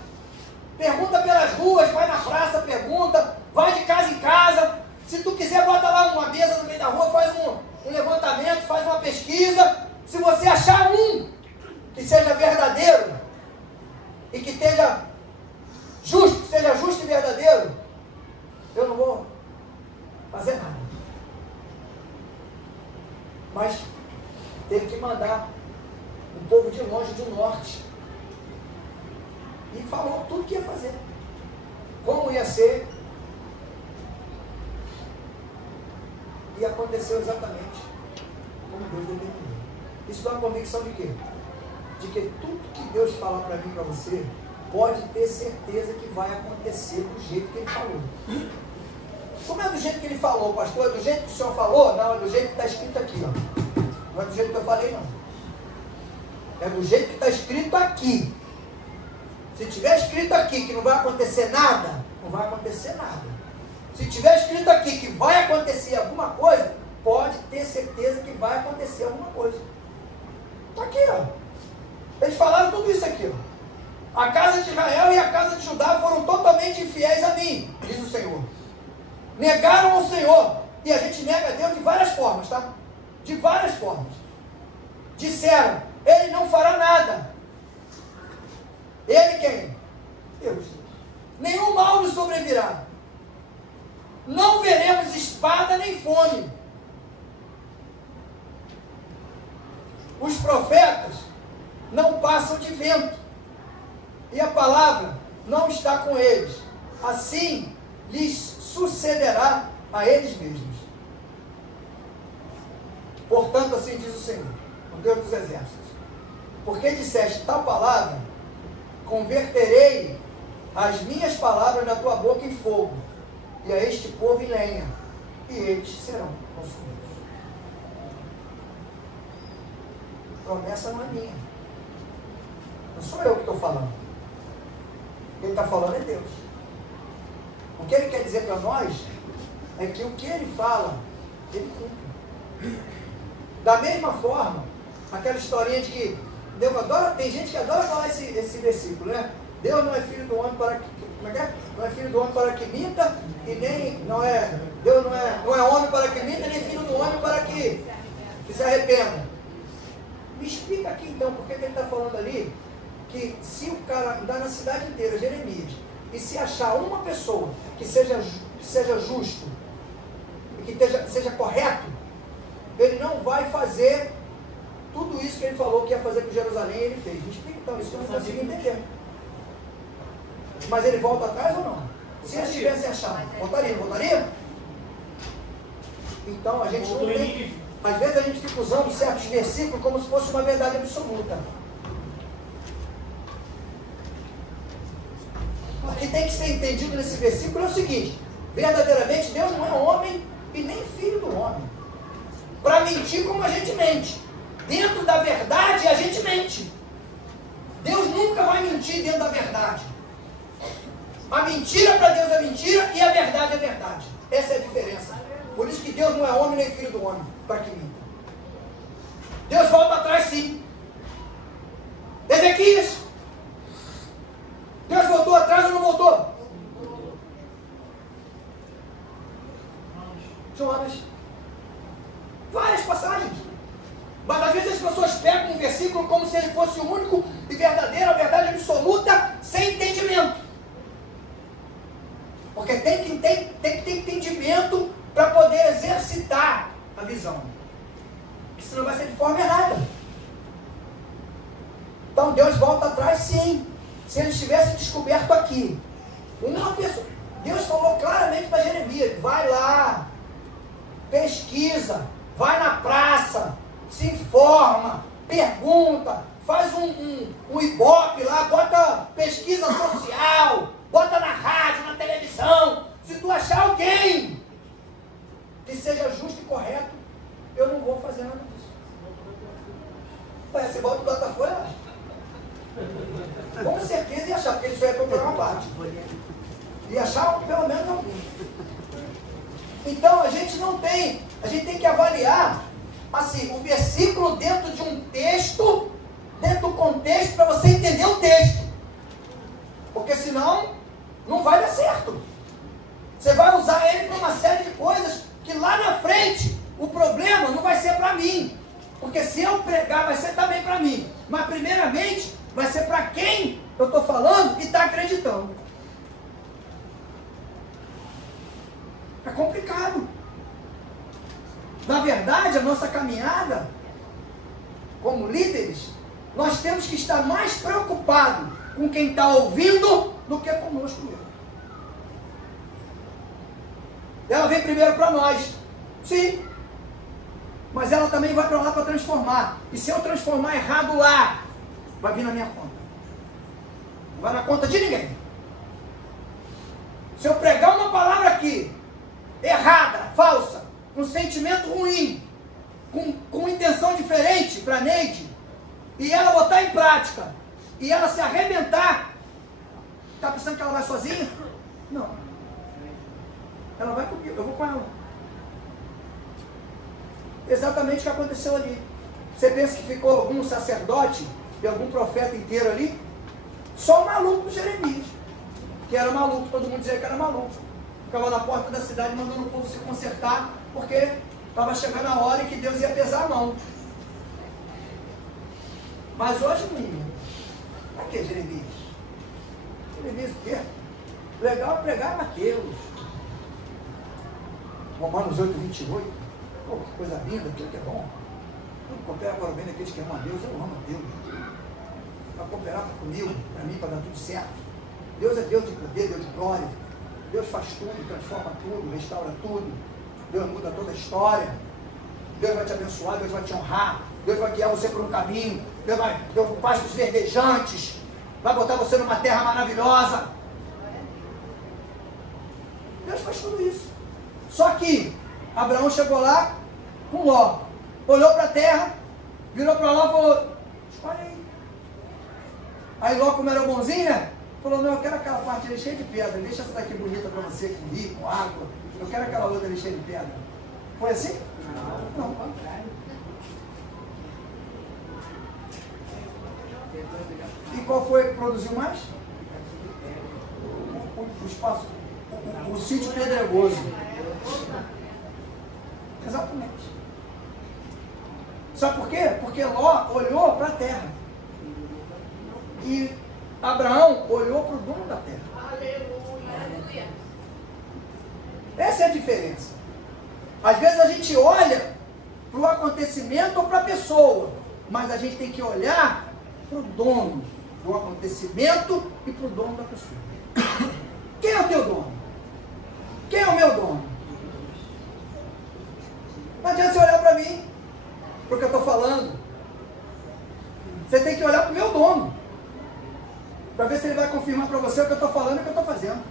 pergunta pelas ruas, vai na praça, pergunta, vai de casa em casa, se tu quiser bota lá uma mesa no meio da rua, faz um levantamento, faz uma pesquisa, se você achar um que seja verdadeiro e que esteja justo, que seja justo e verdadeiro, eu não vou fazer nada. Mas teve que mandar um povo de longe, do norte, e falou tudo que ia fazer, como ia ser, e aconteceu exatamente como Deus determinou. Isso dá uma convicção de quê? De que tudo que Deus falar para mim e para você, pode ter certeza que vai acontecer do jeito que Ele falou. Como é do jeito que Ele falou, pastor? É do jeito que o Senhor falou? Não, é do jeito que está escrito aqui, ó. Não é do jeito que eu falei, não. É do jeito que está escrito aqui. Se tiver escrito aqui que não vai acontecer nada, não vai acontecer nada. Se tiver escrito aqui que vai acontecer alguma coisa, pode ter certeza que vai acontecer alguma coisa. Está aqui, ó. Eles falaram tudo isso aqui, ó. A casa de Israel e a casa de Judá foram totalmente infiéis a mim, diz o Senhor. Negaram ao Senhor. E a gente nega a Deus de várias formas, tá? De várias formas. Disseram, Ele não fará nada. Ele quem? Deus. Nenhum mal nos sobrevirá. Não veremos espada nem fome. Os profetas não passam de vento, e a palavra não está com eles. Assim lhes sucederá a eles mesmos. Portanto, assim diz o Senhor, o Deus dos exércitos: porque disseste tal palavra, converterei as minhas palavras na tua boca em fogo, e a este povo em lenha, e eles serão consumidos. Promessa não é minha. Não sou eu que estou falando. Quem está falando é Deus. O que Ele quer dizer para nós é que o que Ele fala, Ele cumpre. Da mesma forma, aquela historinha de que Deus adora, tem gente que adora falar esse versículo, né? Deus não é filho do homem para que, como é que é? Não é filho do homem para que minta, e nem, Deus não é homem para que minta, nem filho do homem para que se arrependa. Me explica aqui então, por que ele está falando ali, que se o cara andar na cidade inteira, Jeremias, e se achar uma pessoa que seja justo, e que seja correto, ele não vai fazer tudo isso que ele falou que ia fazer com Jerusalém, e ele fez. Me explica então isso, que eu não consigo entender. Mas ele volta atrás ou não? Se eles tivessem achado, voltaria, não voltaria? Então a gente não tem. Às vezes a gente fica usando certos versículos como se fosse uma verdade absoluta. O que tem que ser entendido nesse versículo é o seguinte: verdadeiramente Deus não é homem e nem filho do homem para mentir como a gente mente. Dentro da verdade a gente mente. Deus nunca vai mentir dentro da verdade. A mentira para Deus é mentira e a verdade é verdade. Essa é a diferença. Por isso que Deus não é homem nem filho do homem para que minta. Deus volta atrás sim. Ezequias, Deus voltou atrás ou não voltou? Jonas. Várias passagens. Mas às vezes as pessoas pegam um versículo como se ele fosse o único e verdadeiro, a verdade absoluta, sem entendimento. Porque tem que ter entendimento para poder exercitar a visão. Porque senão vai ser de forma errada. Então Deus volta atrás sim. Se ele tivesse descoberto aqui uma pessoa, Deus falou claramente para Jeremias: vai lá, pesquisa, vai na praça, se informa, pergunta, faz um ibope lá, bota pesquisa social, bota na rádio, na televisão. Se tu achar alguém que seja justo e correto, eu não vou fazer nada disso. Você bota o Botafogo, com certeza ia achar, porque isso é para uma parte. Ia achar pelo menos algum. Então a gente tem que avaliar assim, o versículo dentro de um texto, dentro do contexto, para você entender o texto. Porque senão não vai dar certo. Você vai usar ele para uma série de coisas que lá na frente o problema não vai ser para mim. Porque se eu pregar vai ser também para mim. Mas primeiramente vai ser para quem eu estou falando e está acreditando. verdade, a nossa caminhada como líderes, nós temos que estar mais preocupados com quem está ouvindo do que conosco mesmo. Ela vem primeiro para nós, sim, mas ela também vai para lá para transformar. E se eu transformar errado lá, vai vir na minha conta. Não vai na conta de ninguém. Se eu pregar uma palavra aqui, errada, falsa, com sentimento ruim, com intenção diferente para Neide, e ela botar em prática, e ela se arrebentar, está pensando que ela vai sozinha? Não. Ela vai comigo, eu vou com ela. Exatamente o que aconteceu ali. Você pensa que ficou algum sacerdote e algum profeta inteiro ali? Só o maluco do Jeremias, que era maluco, todo mundo dizia que era maluco. Ficava na porta da cidade mandando o povo se consertar, porque estava chegando a hora em que Deus ia pesar a mão. Mas hoje, menino, para que Jeremias? Jeremias o quê? Legal é pregar Mateus. Romanos 8, 28. Pô, que coisa linda, aquilo que é bom. Tudo coopera para o bem daqueles que amam a Deus. Eu amo a Deus. Para cooperar comigo, para mim, para dar tudo certo. Deus é Deus de poder, Deus de glória. Deus faz tudo, transforma tudo, restaura tudo. Deus muda toda a história. Deus vai te abençoar, Deus vai te honrar. Deus vai guiar você por um caminho. Deus faz pastos verdejantes. Vai botar você numa terra maravilhosa. Deus faz tudo isso. Só que Abraão chegou lá com Ló. Olhou para a terra, virou para Ló e falou: escolhe aí. Aí Ló, como era bonzinho, né? Falou: não, eu quero aquela parte ali cheia de pedra. Deixa essa daqui bonita para você, com rio, com água. Eu quero aquela outra ali cheia de pedra. Foi assim? Não, ao contrário. E qual foi que produziu mais? O espaço, o sítio pedregoso. Exatamente. Sabe por quê? Porque Ló olhou para a terra. E Abraão olhou para o dono da terra. Aleluia. Essa é a diferença. Às vezes a gente olha para o acontecimento ou para a pessoa, mas a gente tem que olhar para o dono do acontecimento e para o dono da pessoa. Quem é o teu dono? Quem é o meu dono? Não adianta você olhar para mim, para o que eu estou falando. Você tem que olhar para o meu dono, para ver se ele vai confirmar para você o que eu estou falando e o que eu estou fazendo.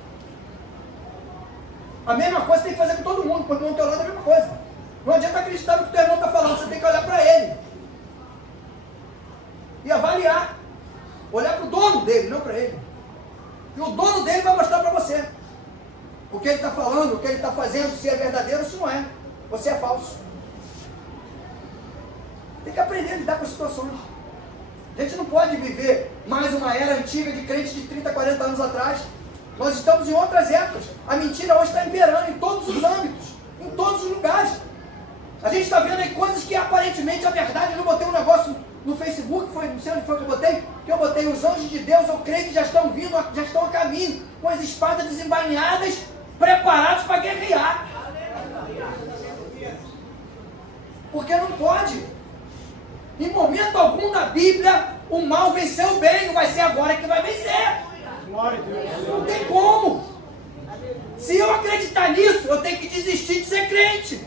A mesma coisa você tem que fazer com todo mundo, quando o irmão do teu lado é a mesma coisa. Não adianta acreditar no que o teu irmão está falando, você tem que olhar para ele. E avaliar. Olhar para o dono dele, não para ele. E o dono dele vai mostrar para você o que ele está falando, o que ele está fazendo, se é verdadeiro ou se não é. Você é falso. Tem que aprender a lidar com as situações. A gente não pode viver mais uma era antiga de crentes de 30, 40 anos atrás. Nós estamos em outras épocas. A mentira hoje está imperando em todos os âmbitos, em todos os lugares. A gente está vendo aí coisas que aparentemente a verdade. Eu botei um negócio no Facebook, não sei onde foi que eu botei os anjos de Deus, eu creio que já estão vindo, já estão a caminho, com as espadas desembainhadas, preparados para guerrear. Porque não pode. Em momento algum na Bíblia, o mal venceu o bem, não vai ser agora que vai vencer. Não tem como. Se eu acreditar nisso, eu tenho que desistir de ser crente.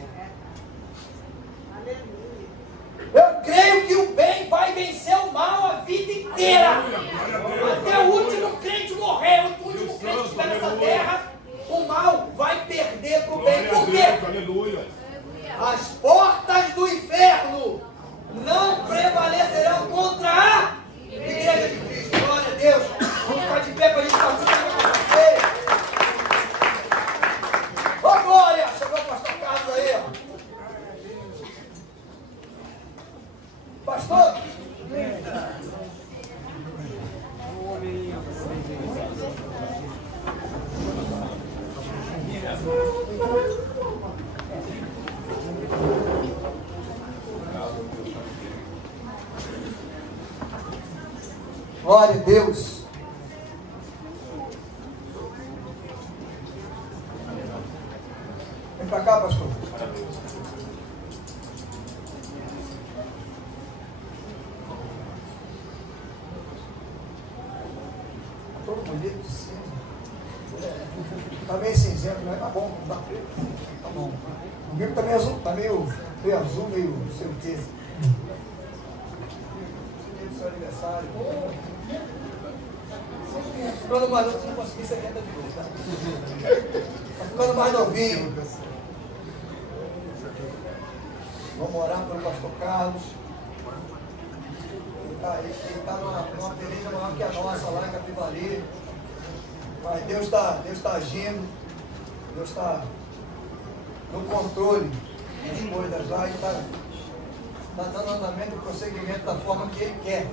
Eu creio que o bem vai vencer o mal a vida inteira. Até o último crente morrer, o último crente que estiver nessa terra, o mal vai perder para o bem. Por quê? As portas do inferno não prevalecerão contra a Igreja de Cristo. Glória a Deus. Vamos ficar de pé para a gente fazer você. Ô glória! Chegou o pastor Carlos aí, ó. Pastor? Glória a Deus. Vem para cá, pastor. preto e cinza. Está meio cinzento, mas tá bom, não tá preto. Tá bom. O bico tá meio azul, meio azul, meio não sei o quê. Dia do seu aniversário. Ficando mais novo, você não conseguir 70 de novo, tá? Tá ficando mais novinho. Vamos orar pelo pastor Carlos. Ele está numa peleja maior que a nossa lá em Capivari. Mas Deus está agindo. Deus está no controle das coisas lá e está dando andamento e prosseguimento da forma que Ele quer.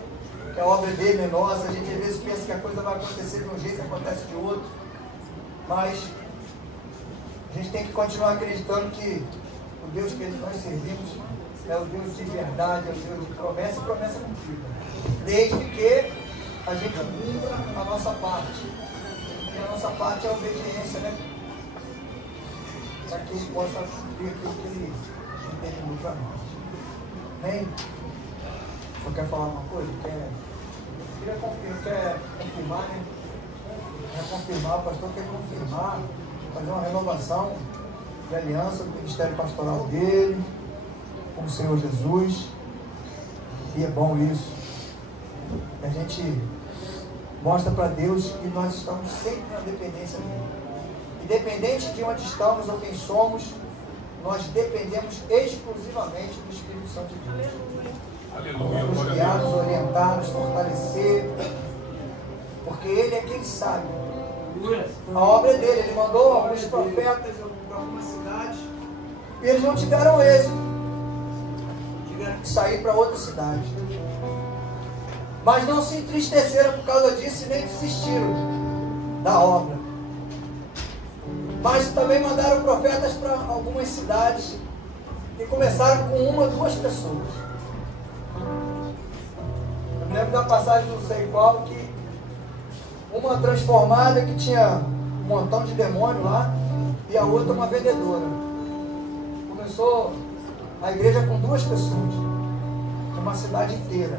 Que a obra dele é nossa. A gente às vezes pensa que a coisa vai acontecer de um jeito e acontece de outro. Mas a gente tem que continuar acreditando que o Deus que nós servimos é o Deus de verdade, é o Deus de promessa e promessa cumprida. Desde que a gente cumpra a nossa parte. E a nossa parte é a obediência, né? Para que Ele possa cumprir aquilo que Ele determinou para nós. Amém? Você quer falar uma coisa? Quer confirmar, né? Quer confirmar, o pastor quer confirmar, fazer uma renovação de aliança do ministério pastoral dele, com o Senhor Jesus. E é bom isso. A gente mostra para Deus que nós estamos sempre na dependência dele. Independente de onde estamos ou quem somos, nós dependemos exclusivamente do Espírito Santo de Deus. Aleluia. Nos guiar, nos orientar, nos fortalecer, porque Ele é quem sabe. A obra é dele. Ele mandou alguns profetas para algumas cidades e eles não tiveram êxito, tiveram que sair para outra cidade, mas não se entristeceram por causa disso e nem desistiram da obra. Mas também mandaram profetas para algumas cidades e começaram com 1 ou 2 pessoas. Eu me lembro da passagem, não sei qual, que uma transformada que tinha um montão de demônio lá e a outra uma vendedora. Começou a igreja com 2 pessoas, uma cidade inteira.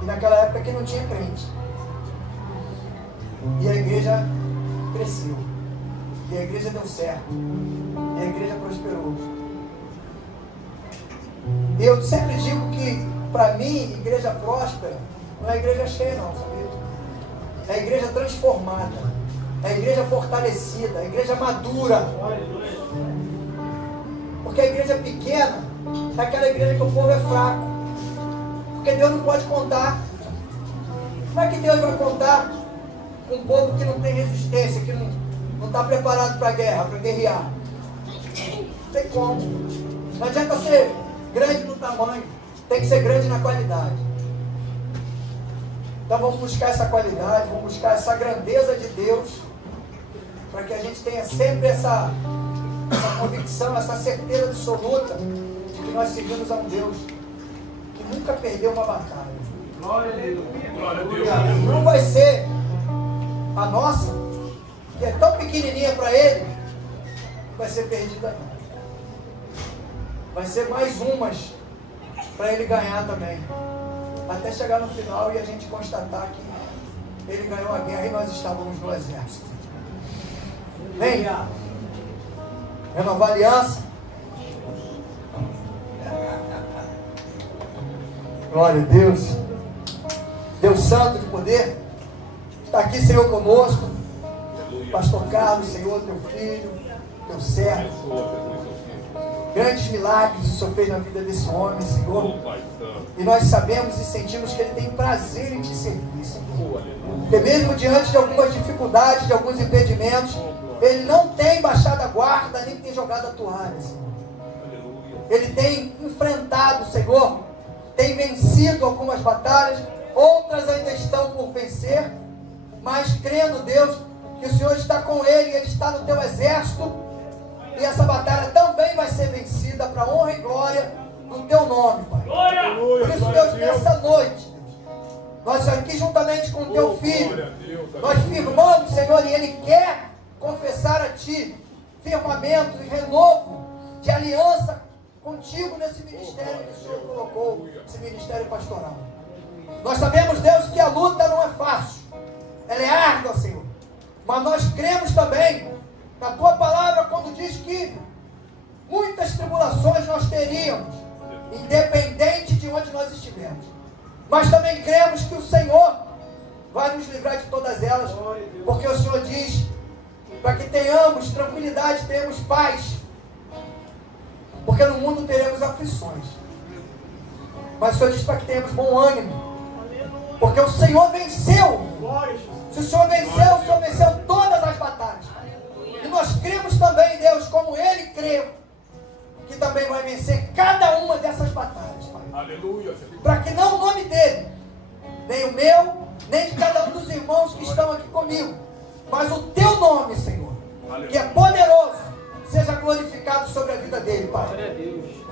E naquela época que não tinha crente. E a igreja cresceu. E a igreja deu certo. E a igreja prosperou. E eu sempre digo que, para mim, igreja próspera não é igreja cheia, não, sabia? É a igreja transformada. É a igreja fortalecida. É a igreja madura. Porque a igreja pequena é aquela igreja que o povo é fraco. Porque Deus não pode contar. Como é que Deus vai contar com um povo que não tem resistência, que não está preparado para a guerra, para guerrear? Não tem como. Não adianta ser grande no tamanho, tem que ser grande na qualidade. Então vamos buscar essa qualidade, vamos buscar essa grandeza de Deus, para que a gente tenha sempre essa convicção, essa certeza absoluta de que nós servimos a um Deus que nunca perdeu uma batalha. Glória a Deus. Não vai ser a nossa, que é tão pequenininha para Ele, vai ser perdida não. Vai ser mais umas para Ele ganhar também. Até chegar no final e a gente constatar que Ele ganhou a guerra e nós estávamos no exército. Vem! Renovar a aliança. Glória a Deus. Deus Santo de poder. Está aqui, Senhor, conosco. Pastor Carlos, Senhor, teu filho, teu servo. Grandes milagres o Senhor fez na vida desse homem, Senhor. E nós sabemos e sentimos que Ele tem prazer em te servir, Senhor. Porque mesmo diante de algumas dificuldades, de alguns impedimentos, Ele não tem baixado a guarda, nem tem jogado a toalha, Senhor. Ele tem enfrentado, Senhor, tem vencido algumas batalhas, outras ainda estão por vencer, mas crendo, Deus, que o Senhor está com Ele, Ele está no teu exército, e essa batalha também vai ser vencida para a honra e glória do teu nome, Pai. Por isso, Deus, nessa noite, nós aqui juntamente com o teu filho, nós firmamos, Senhor, e Ele quer confessar a Ti firmamento e renovo de aliança contigo nesse ministério que o Senhor colocou, esse ministério pastoral. Nós sabemos, Deus, que a luta não é fácil. ela é árdua, Senhor. Mas nós cremos também na tua palavra quando diz que muitas tribulações nós teríamos, independente de onde nós estivermos. Mas também cremos que o Senhor vai nos livrar de todas elas, porque o Senhor diz para que tenhamos tranquilidade, tenhamos paz, porque no mundo teremos aflições. Mas o Senhor diz para que tenhamos bom ânimo, porque o Senhor venceu. Se o Senhor venceu todas as batalhas. E nós cremos também em Deus, como Ele creu, que também vai vencer cada uma dessas batalhas, Pai. Aleluia. Para que não o nome dele, nem o meu, nem de cada um dos irmãos que estão aqui comigo, mas o teu nome, Senhor, aleluia, que é poderoso, seja glorificado sobre a vida dele, Pai.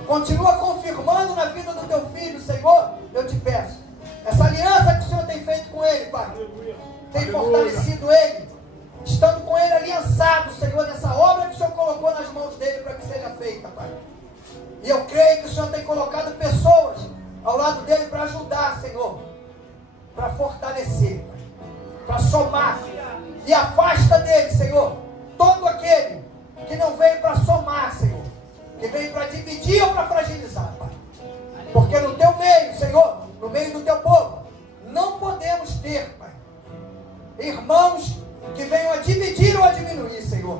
Continua confirmando na vida do teu filho, Senhor, eu te peço. Essa aliança que o Senhor tem feito com ele, Pai, tem fortalecido ele, estando com ele aliançado, Senhor, nessa obra que o Senhor colocou nas mãos dele para que seja feita, Pai. E eu creio que o Senhor tem colocado pessoas ao lado dele para ajudar, Senhor, para fortalecer, para somar. E afasta dele, Senhor, todo aquele que não veio para somar, Senhor, que veio para dividir ou para fragilizar, Pai. Porque no teu meio, Senhor, no meio do teu povo, não podemos ter, Pai, irmãos que venham a dividir ou a diminuir, Senhor.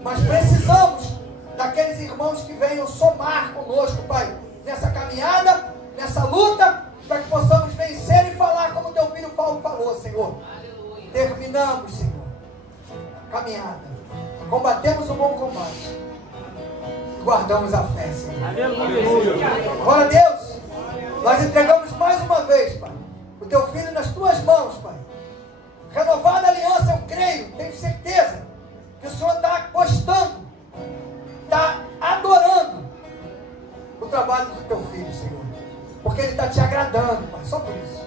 Mas precisamos daqueles irmãos que venham somar conosco, Pai, nessa caminhada, nessa luta, para que possamos vencer e falar como teu filho Paulo falou, Senhor. Aleluia. Terminamos, Senhor, a caminhada, combatemos o bom combate, guardamos a fé, Senhor. Aleluia. Glória a Deus. Nós entregamos mais uma vez, Pai, o teu filho nas tuas mãos, Pai. Renovada aliança, eu creio, tenho certeza que o Senhor está gostando, está adorando o trabalho do teu filho, Senhor, porque ele está te agradando, Pai, só por isso.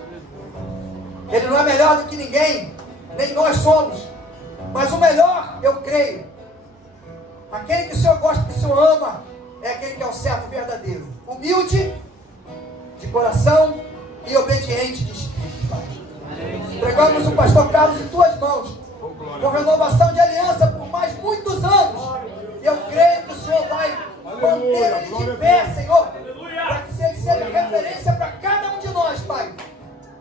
Ele não é melhor do que ninguém, nem nós somos, mas o melhor, eu creio, aquele que o Senhor gosta, que o Senhor ama, é aquele que é o servo verdadeiro, humilde de coração e obediente de espírito, Pai. Entregamos o pastor Carlos em tuas mãos, com renovação de aliança por mais muitos anos. E eu creio que o Senhor vai manter ele de pé, Senhor, para que ele seja referência para cada um de nós, Pai,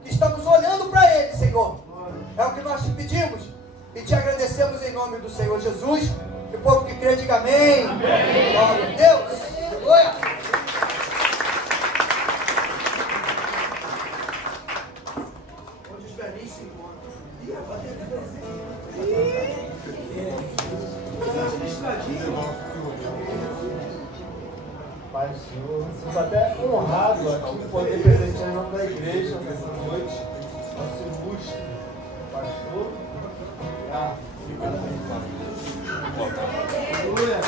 que estamos olhando para ele, Senhor. É o que nós te pedimos e te agradecemos em nome do Senhor Jesus. E o povo que crê, diga amém. Amém. Glória a Deus. Aleluia. Pai do Senhor, sinto até honrado aqui de poder presentear em nome da igreja nessa noite, nosso ilustre pastor. Aleluia.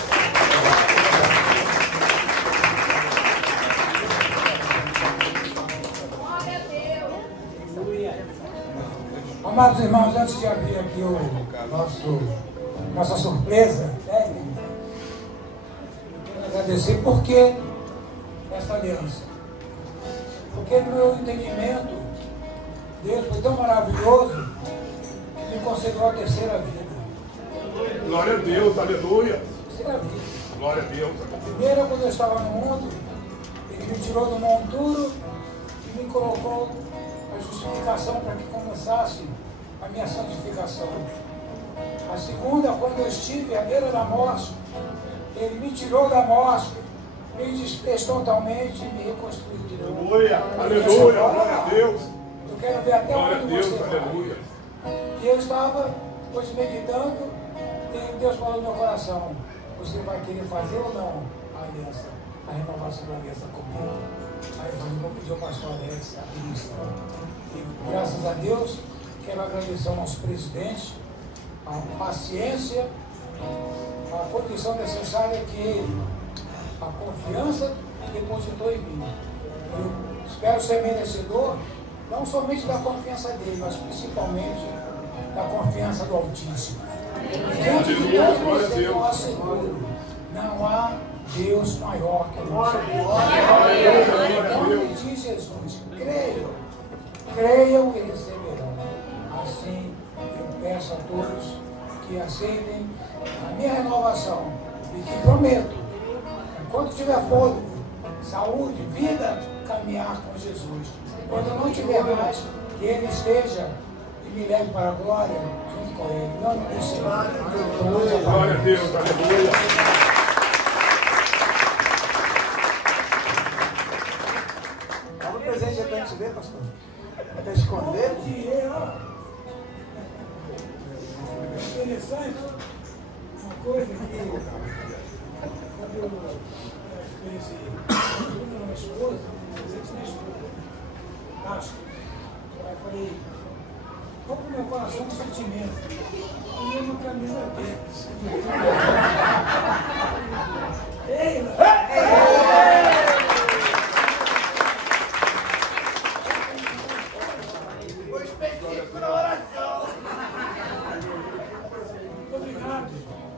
Amados irmãos, antes de abrir aqui nossa surpresa, né? Quero agradecer porque essa aliança. Porque no meu entendimento, Deus foi tão maravilhoso que me concedeu a terceira vida. Glória a Deus, aleluia. Terceira vida. Glória a Deus. A primeira, quando eu estava no mundo, Ele me tirou do monturo e me colocou a justificação para que começasse a minha santificação. A segunda, quando eu estive à beira da morte, Ele me tirou da morte, me desfez totalmente e me reconstruiu de novo. Aleluia, aleluia, glória a Deus. Eu quero ver até Glória a onde Deus, você vai. aleluia. E eu estava hoje meditando e Deus falou no meu coração: você vai querer fazer ou não a aliança, a renovação da aliança comigo? Aí eu falei: vou pedir ao pastor Alex a bênção. E graças a Deus, quero agradecer ao nosso presidente, a paciência, a condição necessária que ele, a confiança que depositou em mim. Eu espero ser merecedor, não somente da confiança dele, mas principalmente da confiança do Altíssimo. Diante de Deus você não há seguro, não há Deus maior que o nosso Deus. Em nome de Jesus, creiam e receberão. Assim peço a todos que aceitem a minha renovação e que prometo, enquanto tiver fôlego, saúde, vida, caminhar com Jesus. Quando eu não tiver mais, que Ele esteja e me leve para a glória junto com Ele. Não, não sei. Glória a Deus, aleluia. Dá um presente para a gente ver, pastor. Quer esconder? Interessante, uma coisa que quando eu conheci minha esposa, acho, aí eu falei, qual que é o meu coração de sentimento? E eu não camisa deles. Foi específico na oração.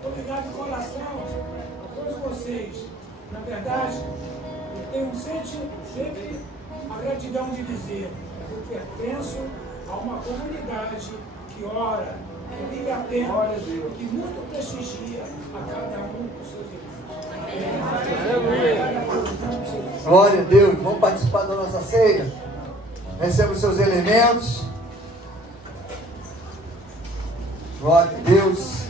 Obrigado de coração a todos vocês. Na verdade, eu tenho sempre a gratidão de dizer que eu pertenço a uma comunidade que ora, que liga a pena e que muito prestigia a cada um dos seus irmãos. Glória a Deus. Vamos participar da nossa ceia. Receba os seus elementos. Glória a Deus.